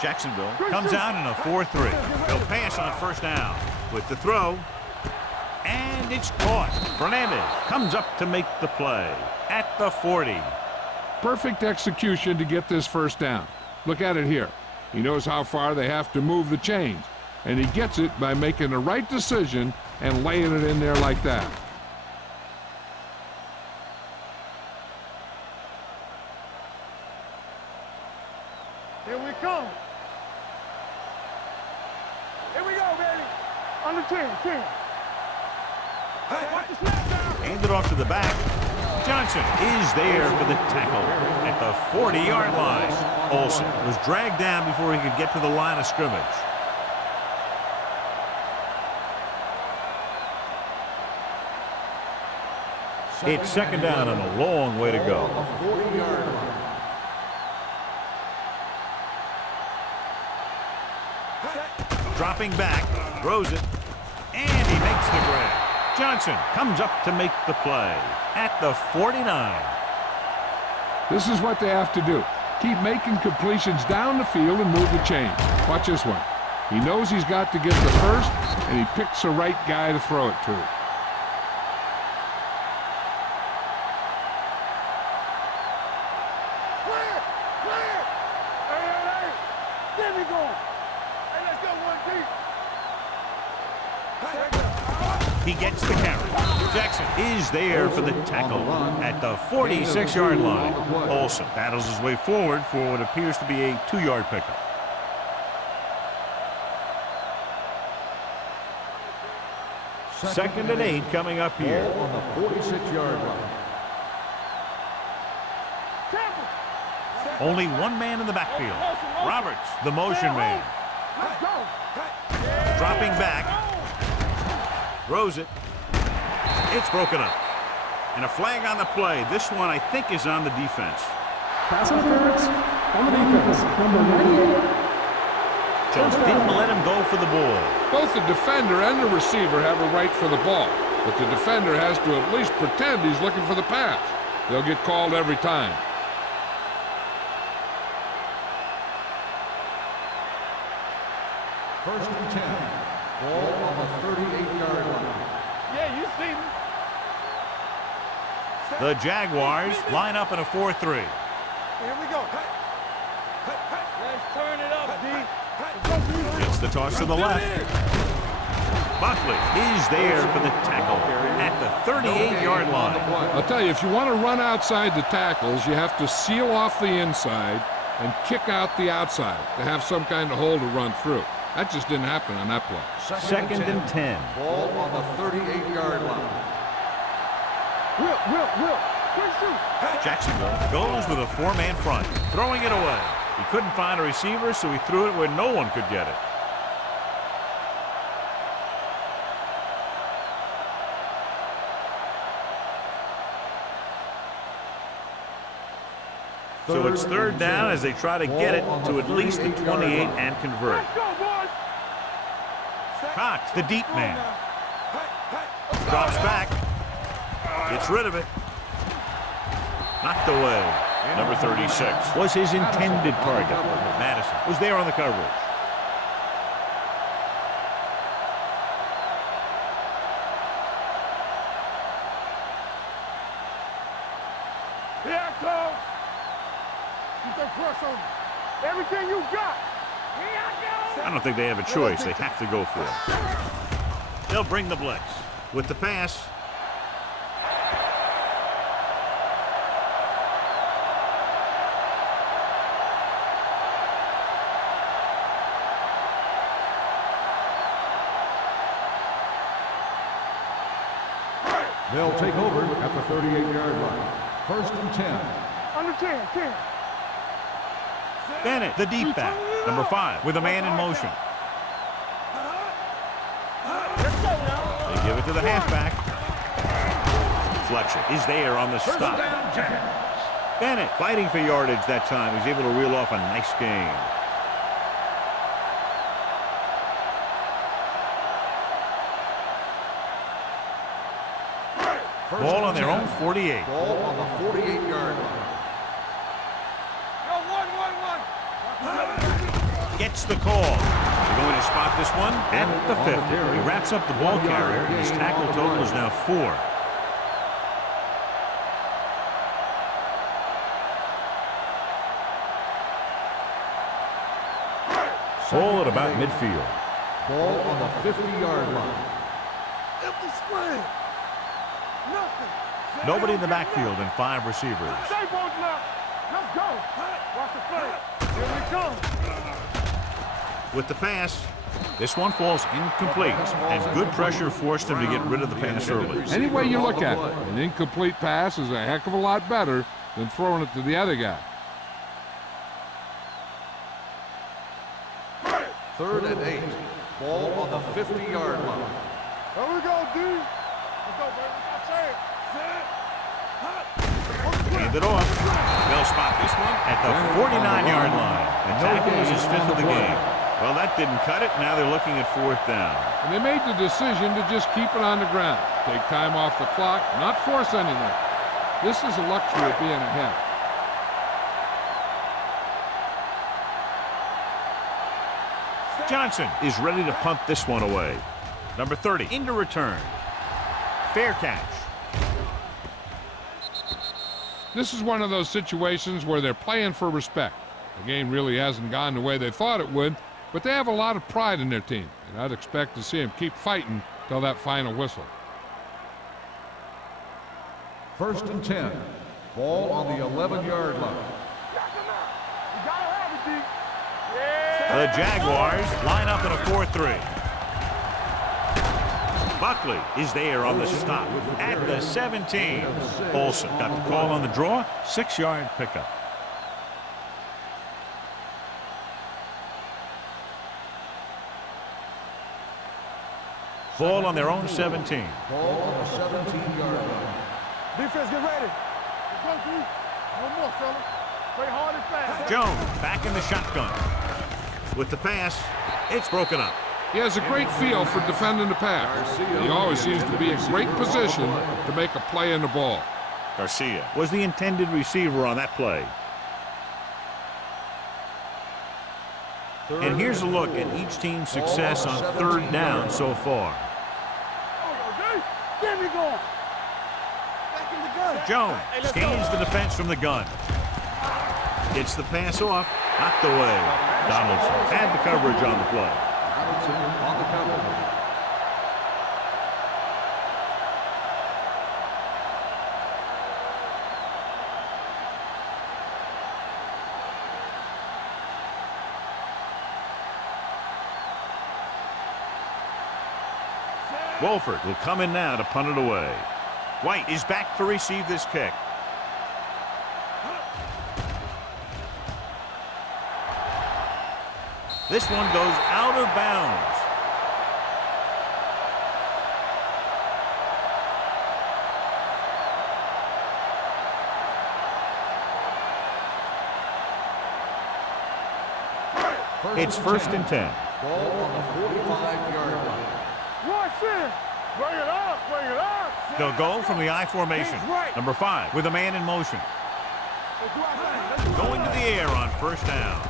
Jacksonville comes out in a 4-3. They'll pass on first down with the throw. And it's caught. Fernandez comes up to make the play at the 40. Perfect execution to get this first down. Look at it here. He knows how far they have to move the chains, and he gets it by making the right decision and laying it in there like that. Here we come. Here we go, baby. Under 10. Watch the snap down. Handed off to the back. Johnson is there for the tackle at the 40-yard line. Olsen was dragged down before he could get to the line of scrimmage. It's second down and a long way to go. 40-yard line. Dropping back, throws it, and he makes the grab. Johnson comes up to make the play at the 49. This is what they have to do. Keep making completions down the field and move the chains. Watch this one. He knows he's got to get the first, and he picks the right guy to throw it to. He gets the carry. Jackson is there for the tackle at the 46-yard line. Olsen battles his way forward for what appears to be a 2-yard pickup. Second and 8 coming up here. On the 46-yard line. Only one man in the backfield. Roberts, the motion man. Dropping back. Throws it. It's broken up. And a flag on the play. This one, I think, is on the defense. Pass interference on the defense. Number 98. Just didn't let him go for the ball. Both the defender and the receiver have a right for the ball, but the defender has to at least pretend he's looking for the pass. They'll get called every time. First and 10. Ball on the 38-yard line. Yeah, you see me. The Jaguars line up in a 4-3. Here we go. Let's turn it up, D. It's the toss to the left. Buckley is there for the tackle at the 38-yard line. I'll tell you, if you want to run outside the tackles, you have to seal off the inside and kick out the outside to have some kind of hole to run through. That just didn't happen on that play. Second and 10. Ball on the 38-yard line. Will. Jacksonville goes with a 4-man front, throwing it away. He couldn't find a receiver, so he threw it where no one could get it. So it's third down as they try to get it to at least the 28 and convert. Let's go, boys. Cox, the deep man. Drops back. Gets rid of it. Knocked away. Number 36 was his intended target. Madison was there on the coverage. Here I come. Keep that press on me. Everything you got. Here I go. I don't think they have a choice. They have to go for it. They'll bring the blitz. With the pass. They'll take over at the 38-yard line. First and 10. Under 10. Bennett, the deep back. Number 5 with a man in motion. They give it to the halfback. Fletcher is there on the stop. Bennett fighting for yardage that time. He's able to reel off a nice gain. Ball on their own 48. Ball on the 48-yard line. Yo, one. Gets the call. They're going to spot this one at the 50. He wraps up the ball carrier, and his tackle total is now 4. Ball at about midfield. Ball on the 50-yard line. Empty spread. Nothing. Nobody in the backfield and 5 receivers. Stay boys now. Let's go. Watch the play. Here we come. With the pass, this one falls incomplete, and good pressure forced him to get rid of the pass early. Any way you look at it, an incomplete pass is a heck of a lot better than throwing it to the other guy. Third and 8. Ball on the 50-yard line. Here we go, D. Let's go, baby. I'll say it. Hand it off. They'll spot this one at the 49-yard line. The tackle is his 5th of the game. Well, that didn't cut it. Now they're looking at 4th down. And they made the decision to just keep it on the ground. Take time off the clock, not force anything. This is a luxury of being ahead. Johnson is ready to punt this one away. Number 30 into return. Fair catch. This is one of those situations where they're playing for respect. The game really hasn't gone the way they thought it would, but they have a lot of pride in their team, and I'd expect to see them keep fighting till that final whistle. 1st and 10. Ball on the 11-yard line. You gotta have it, D. The Jaguars line up in a 4-3. Buckley is there on the stop at the 17. Olsen got the call on the draw, 6-yard pickup. Ball on their own 17. Ball on the 17-yard line. Defense, get ready. Let's go, D. No more, fella. Play hard and fast. Jones back in the shotgun. With the pass, it's broken up. He has a great feel for defending the pass. He always seems to be in great position to make a play in the ball. Garcia was the intended receiver on that play. And here's a look at each team's success on 3rd down so far. Get me going. Back in the gun. Jones gains the defense from the gun. Gets the pass off, knocked away. Donaldson had the coverage on the play. Donaldson on the cover. Wolford will come in now to punt it away. White is back to receive this kick. This one goes out of bounds. It's 1st and 10. Ball on the 45-yard line. Watch this. Bring it up. Bring it up. They'll go from the I formation. Number 5 with a man in motion. Let's do our thing. Let's do our Going to the air on 1st down.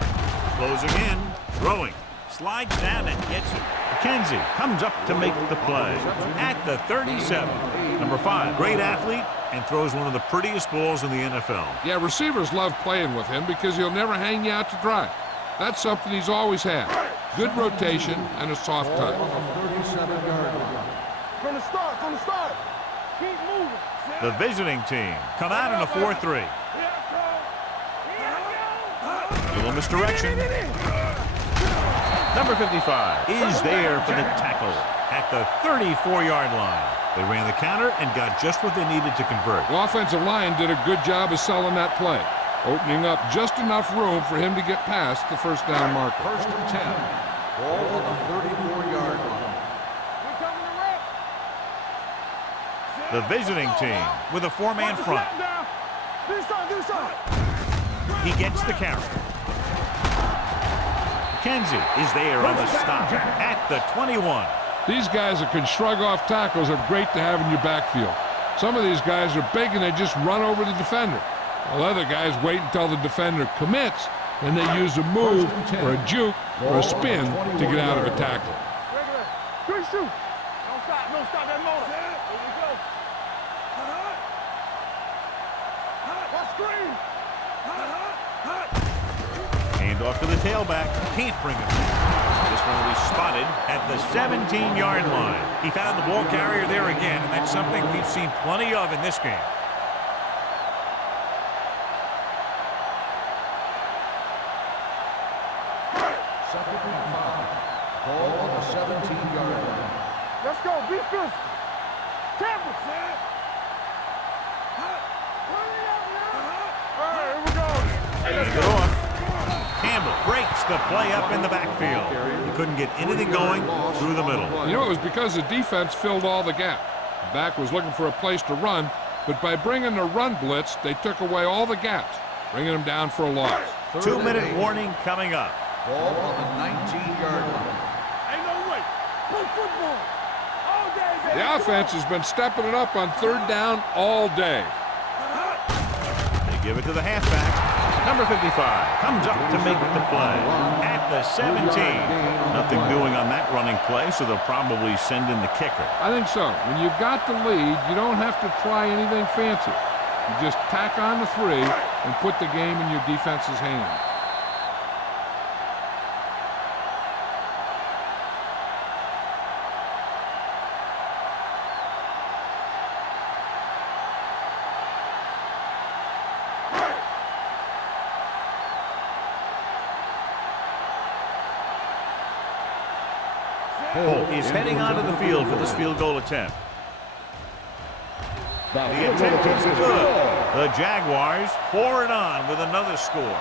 Closing in. Throwing. Slides down and gets it. McKenzie comes up to make the play at the 37. Number 5, great athlete, and throws one of the prettiest balls in the NFL. Yeah, receivers love playing with him because he'll never hang you out to dry. That's something he's always had. Good rotation and a soft touch. On the 37-yard line. From the start. From the start. Keep moving. The visiting team come out in a 4-3. Little misdirection. Number 55 is there for the tackle at the 34-yard line. They ran the counter and got just what they needed to convert. The offensive line did a good job of selling that play, opening up just enough room for him to get past the 1st down marker. 1st and 10. Ball on the 34-yard line. The visiting team with a 4-man front. He gets the carry. McKenzie is there on the stop at the 21. These guys that can shrug off tackles are great to have in your backfield. Some of these guys are big and they just run over the defender, while other guys wait until the defender commits and they use a move or a juke or a spin to get out of a tackle. Good shoot. Don't stop. Don't stop that motor. Here we go. What screen? Hand off to the tailback. Can't bring it. This one will be spotted at the 17-yard line. He found the ball carrier there again, and that's something we've seen plenty of in this game. Second and 5. Ball on the 17-yard line. Let's go. Be physical. Tampa. All right, here we go. Hand it off. Campbell breaks the play up in the backfield. He couldn't get anything going through the middle. You know, it was because the defense filled all the gaps. The back was looking for a place to run, but by bringing the run blitz, they took away all the gaps, bringing them down for a loss. 2-minute warning coming up. Ball on the 19-yard line. Ain't no way. Play football. All day, baby. The offense has been stepping it up on 3rd down all day. They give it to the halfback. Number 55 comes up to make the play at the 17. Nothing doing on that running play, so they'll probably send in the kicker. I think so. When you've got the lead, you don't have to try anything fancy. You just tack on the 3 and put the game in your defense's hands. Holt is heading onto the field for this field goal attempt. The attempt is good. The Jaguars pour it on with another score.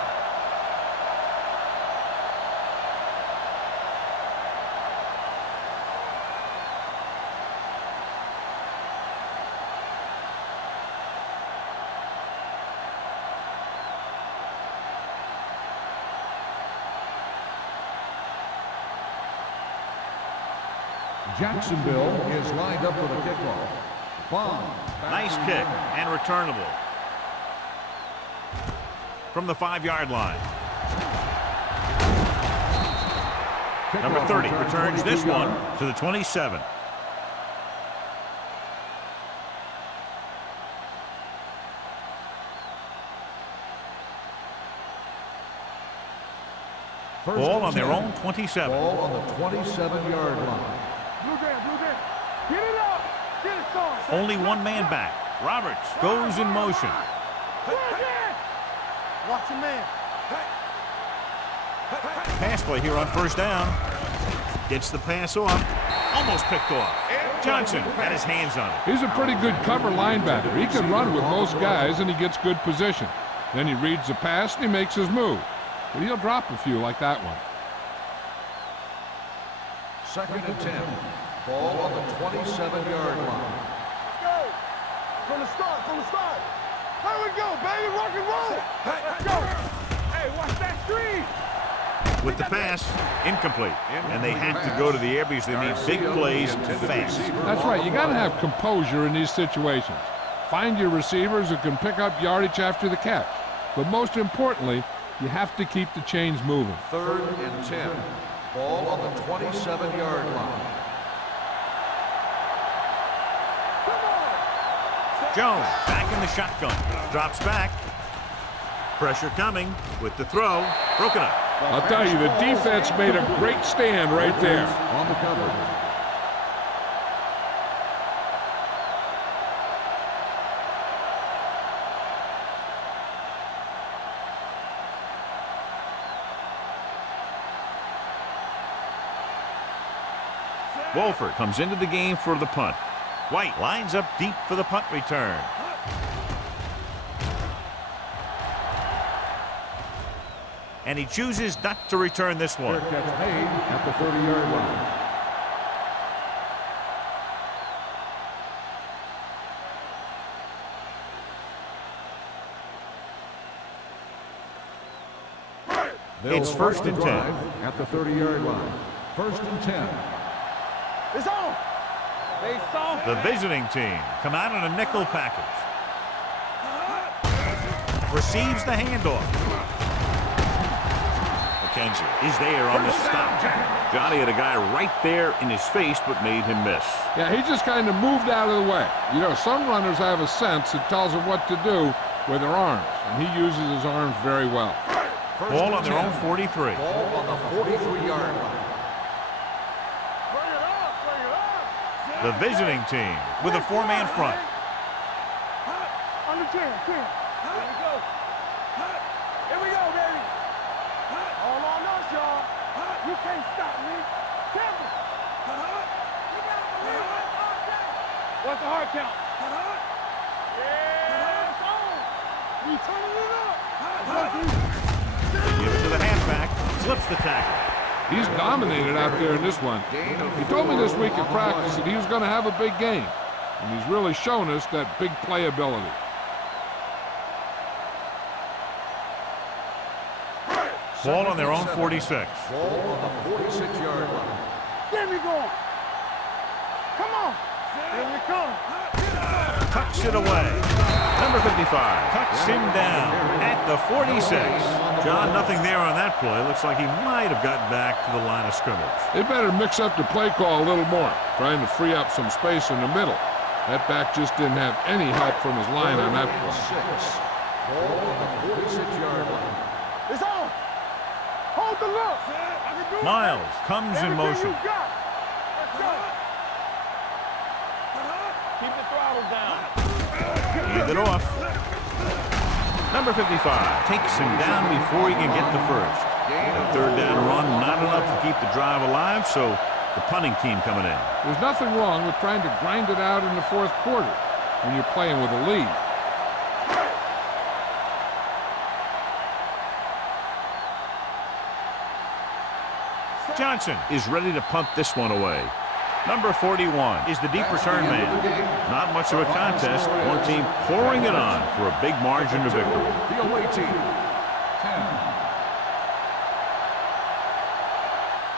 Jacksonville is lined up for the kickoff. Bond. Nice kick and returnable. From the 5-yard line. Number 30 returns this one to the 27. Ball on their own 27. Ball on the 27-yard line. Blue Jam. Get it up. Get it, son. Only one man back. Roberts goes in motion. Watch your man. Pass play here on first down. Gets the pass off. Almost picked off. Johnson had his hands on it. He's a pretty good cover linebacker. He can run with most guys, and he gets good position. Then he reads the pass, and he makes his move. But he'll drop a few like that one. 2nd and 10. Ball on the 27-yard line. Go. From the start. There we go, baby. Rock and roll. Let's go. Hey, watch that screen. With the pass, incomplete. And they have to go to the air because they need big plays fast. That's right. You got to have composure in these situations. Find your receivers who can pick up yardage after the catch. But most importantly, you have to keep the chains moving. 3rd and 10. Ball on the 27-yard line. Jones back in the shotgun. Drops back. Pressure coming with the throw. Broken up. I'll tell you, the defense made a great stand right there. On the cover. Wolford comes into the game for the punt. White lines up deep for the punt return. And he chooses not to return this one. Fair catch made at the 30-yard line. It's 1st and 10. At the 30-yard line. 1st and 10. It's on. They saw. The visiting team come out in a nickel package. Receives the handoff. McKenzie is there on the stop. Johnny had a guy right there in his face but made him miss. Yeah, he just kind of moved out of the way. You know, some runners have a sense that tells them what to do with their arms, and he uses his arms very well. Ball on their own 43. Ball on the 43-yard line. The visiting team with a 4-man front. Under 10. Here we go, baby. All on us, y'all. You can't stop me. Campbell. What's the hard count? Yeah, it's on. We turning it up. Give it to the halfback. Slips the tackle. He's dominated out there in this one. He told me this week at practice that he was going to have a big game. And he's really shown us that big playability. Ball on their own 46. Ball on the 46-yard line. There we go. Come on. Here we come. Tucks it away. Number 55 tucks him down at the 46. John, nothing there on that play. Looks like he might have gotten back to the line of scrimmage. They better mix up the play call a little more, trying to free up some space in the middle. That back just didn't have any help from his line on that play. Ball on the 46-yard line. It's on. Hold the look. Miles comes in motion. Let's go. Keep the throttle down. Hand it off. Number 55 takes him down before he can get the first. The 3rd down run, not enough to keep the drive alive, so the punting team coming in. There's nothing wrong with trying to grind it out in the fourth quarter when you're playing with a lead. Johnson is ready to punt this one away. Number 41 is the deep return man. Not much of a contest. One team pouring it on for a big margin of victory. The away team. 10.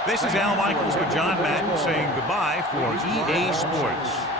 This is Al Michaels with John Madden saying goodbye for EA Sports.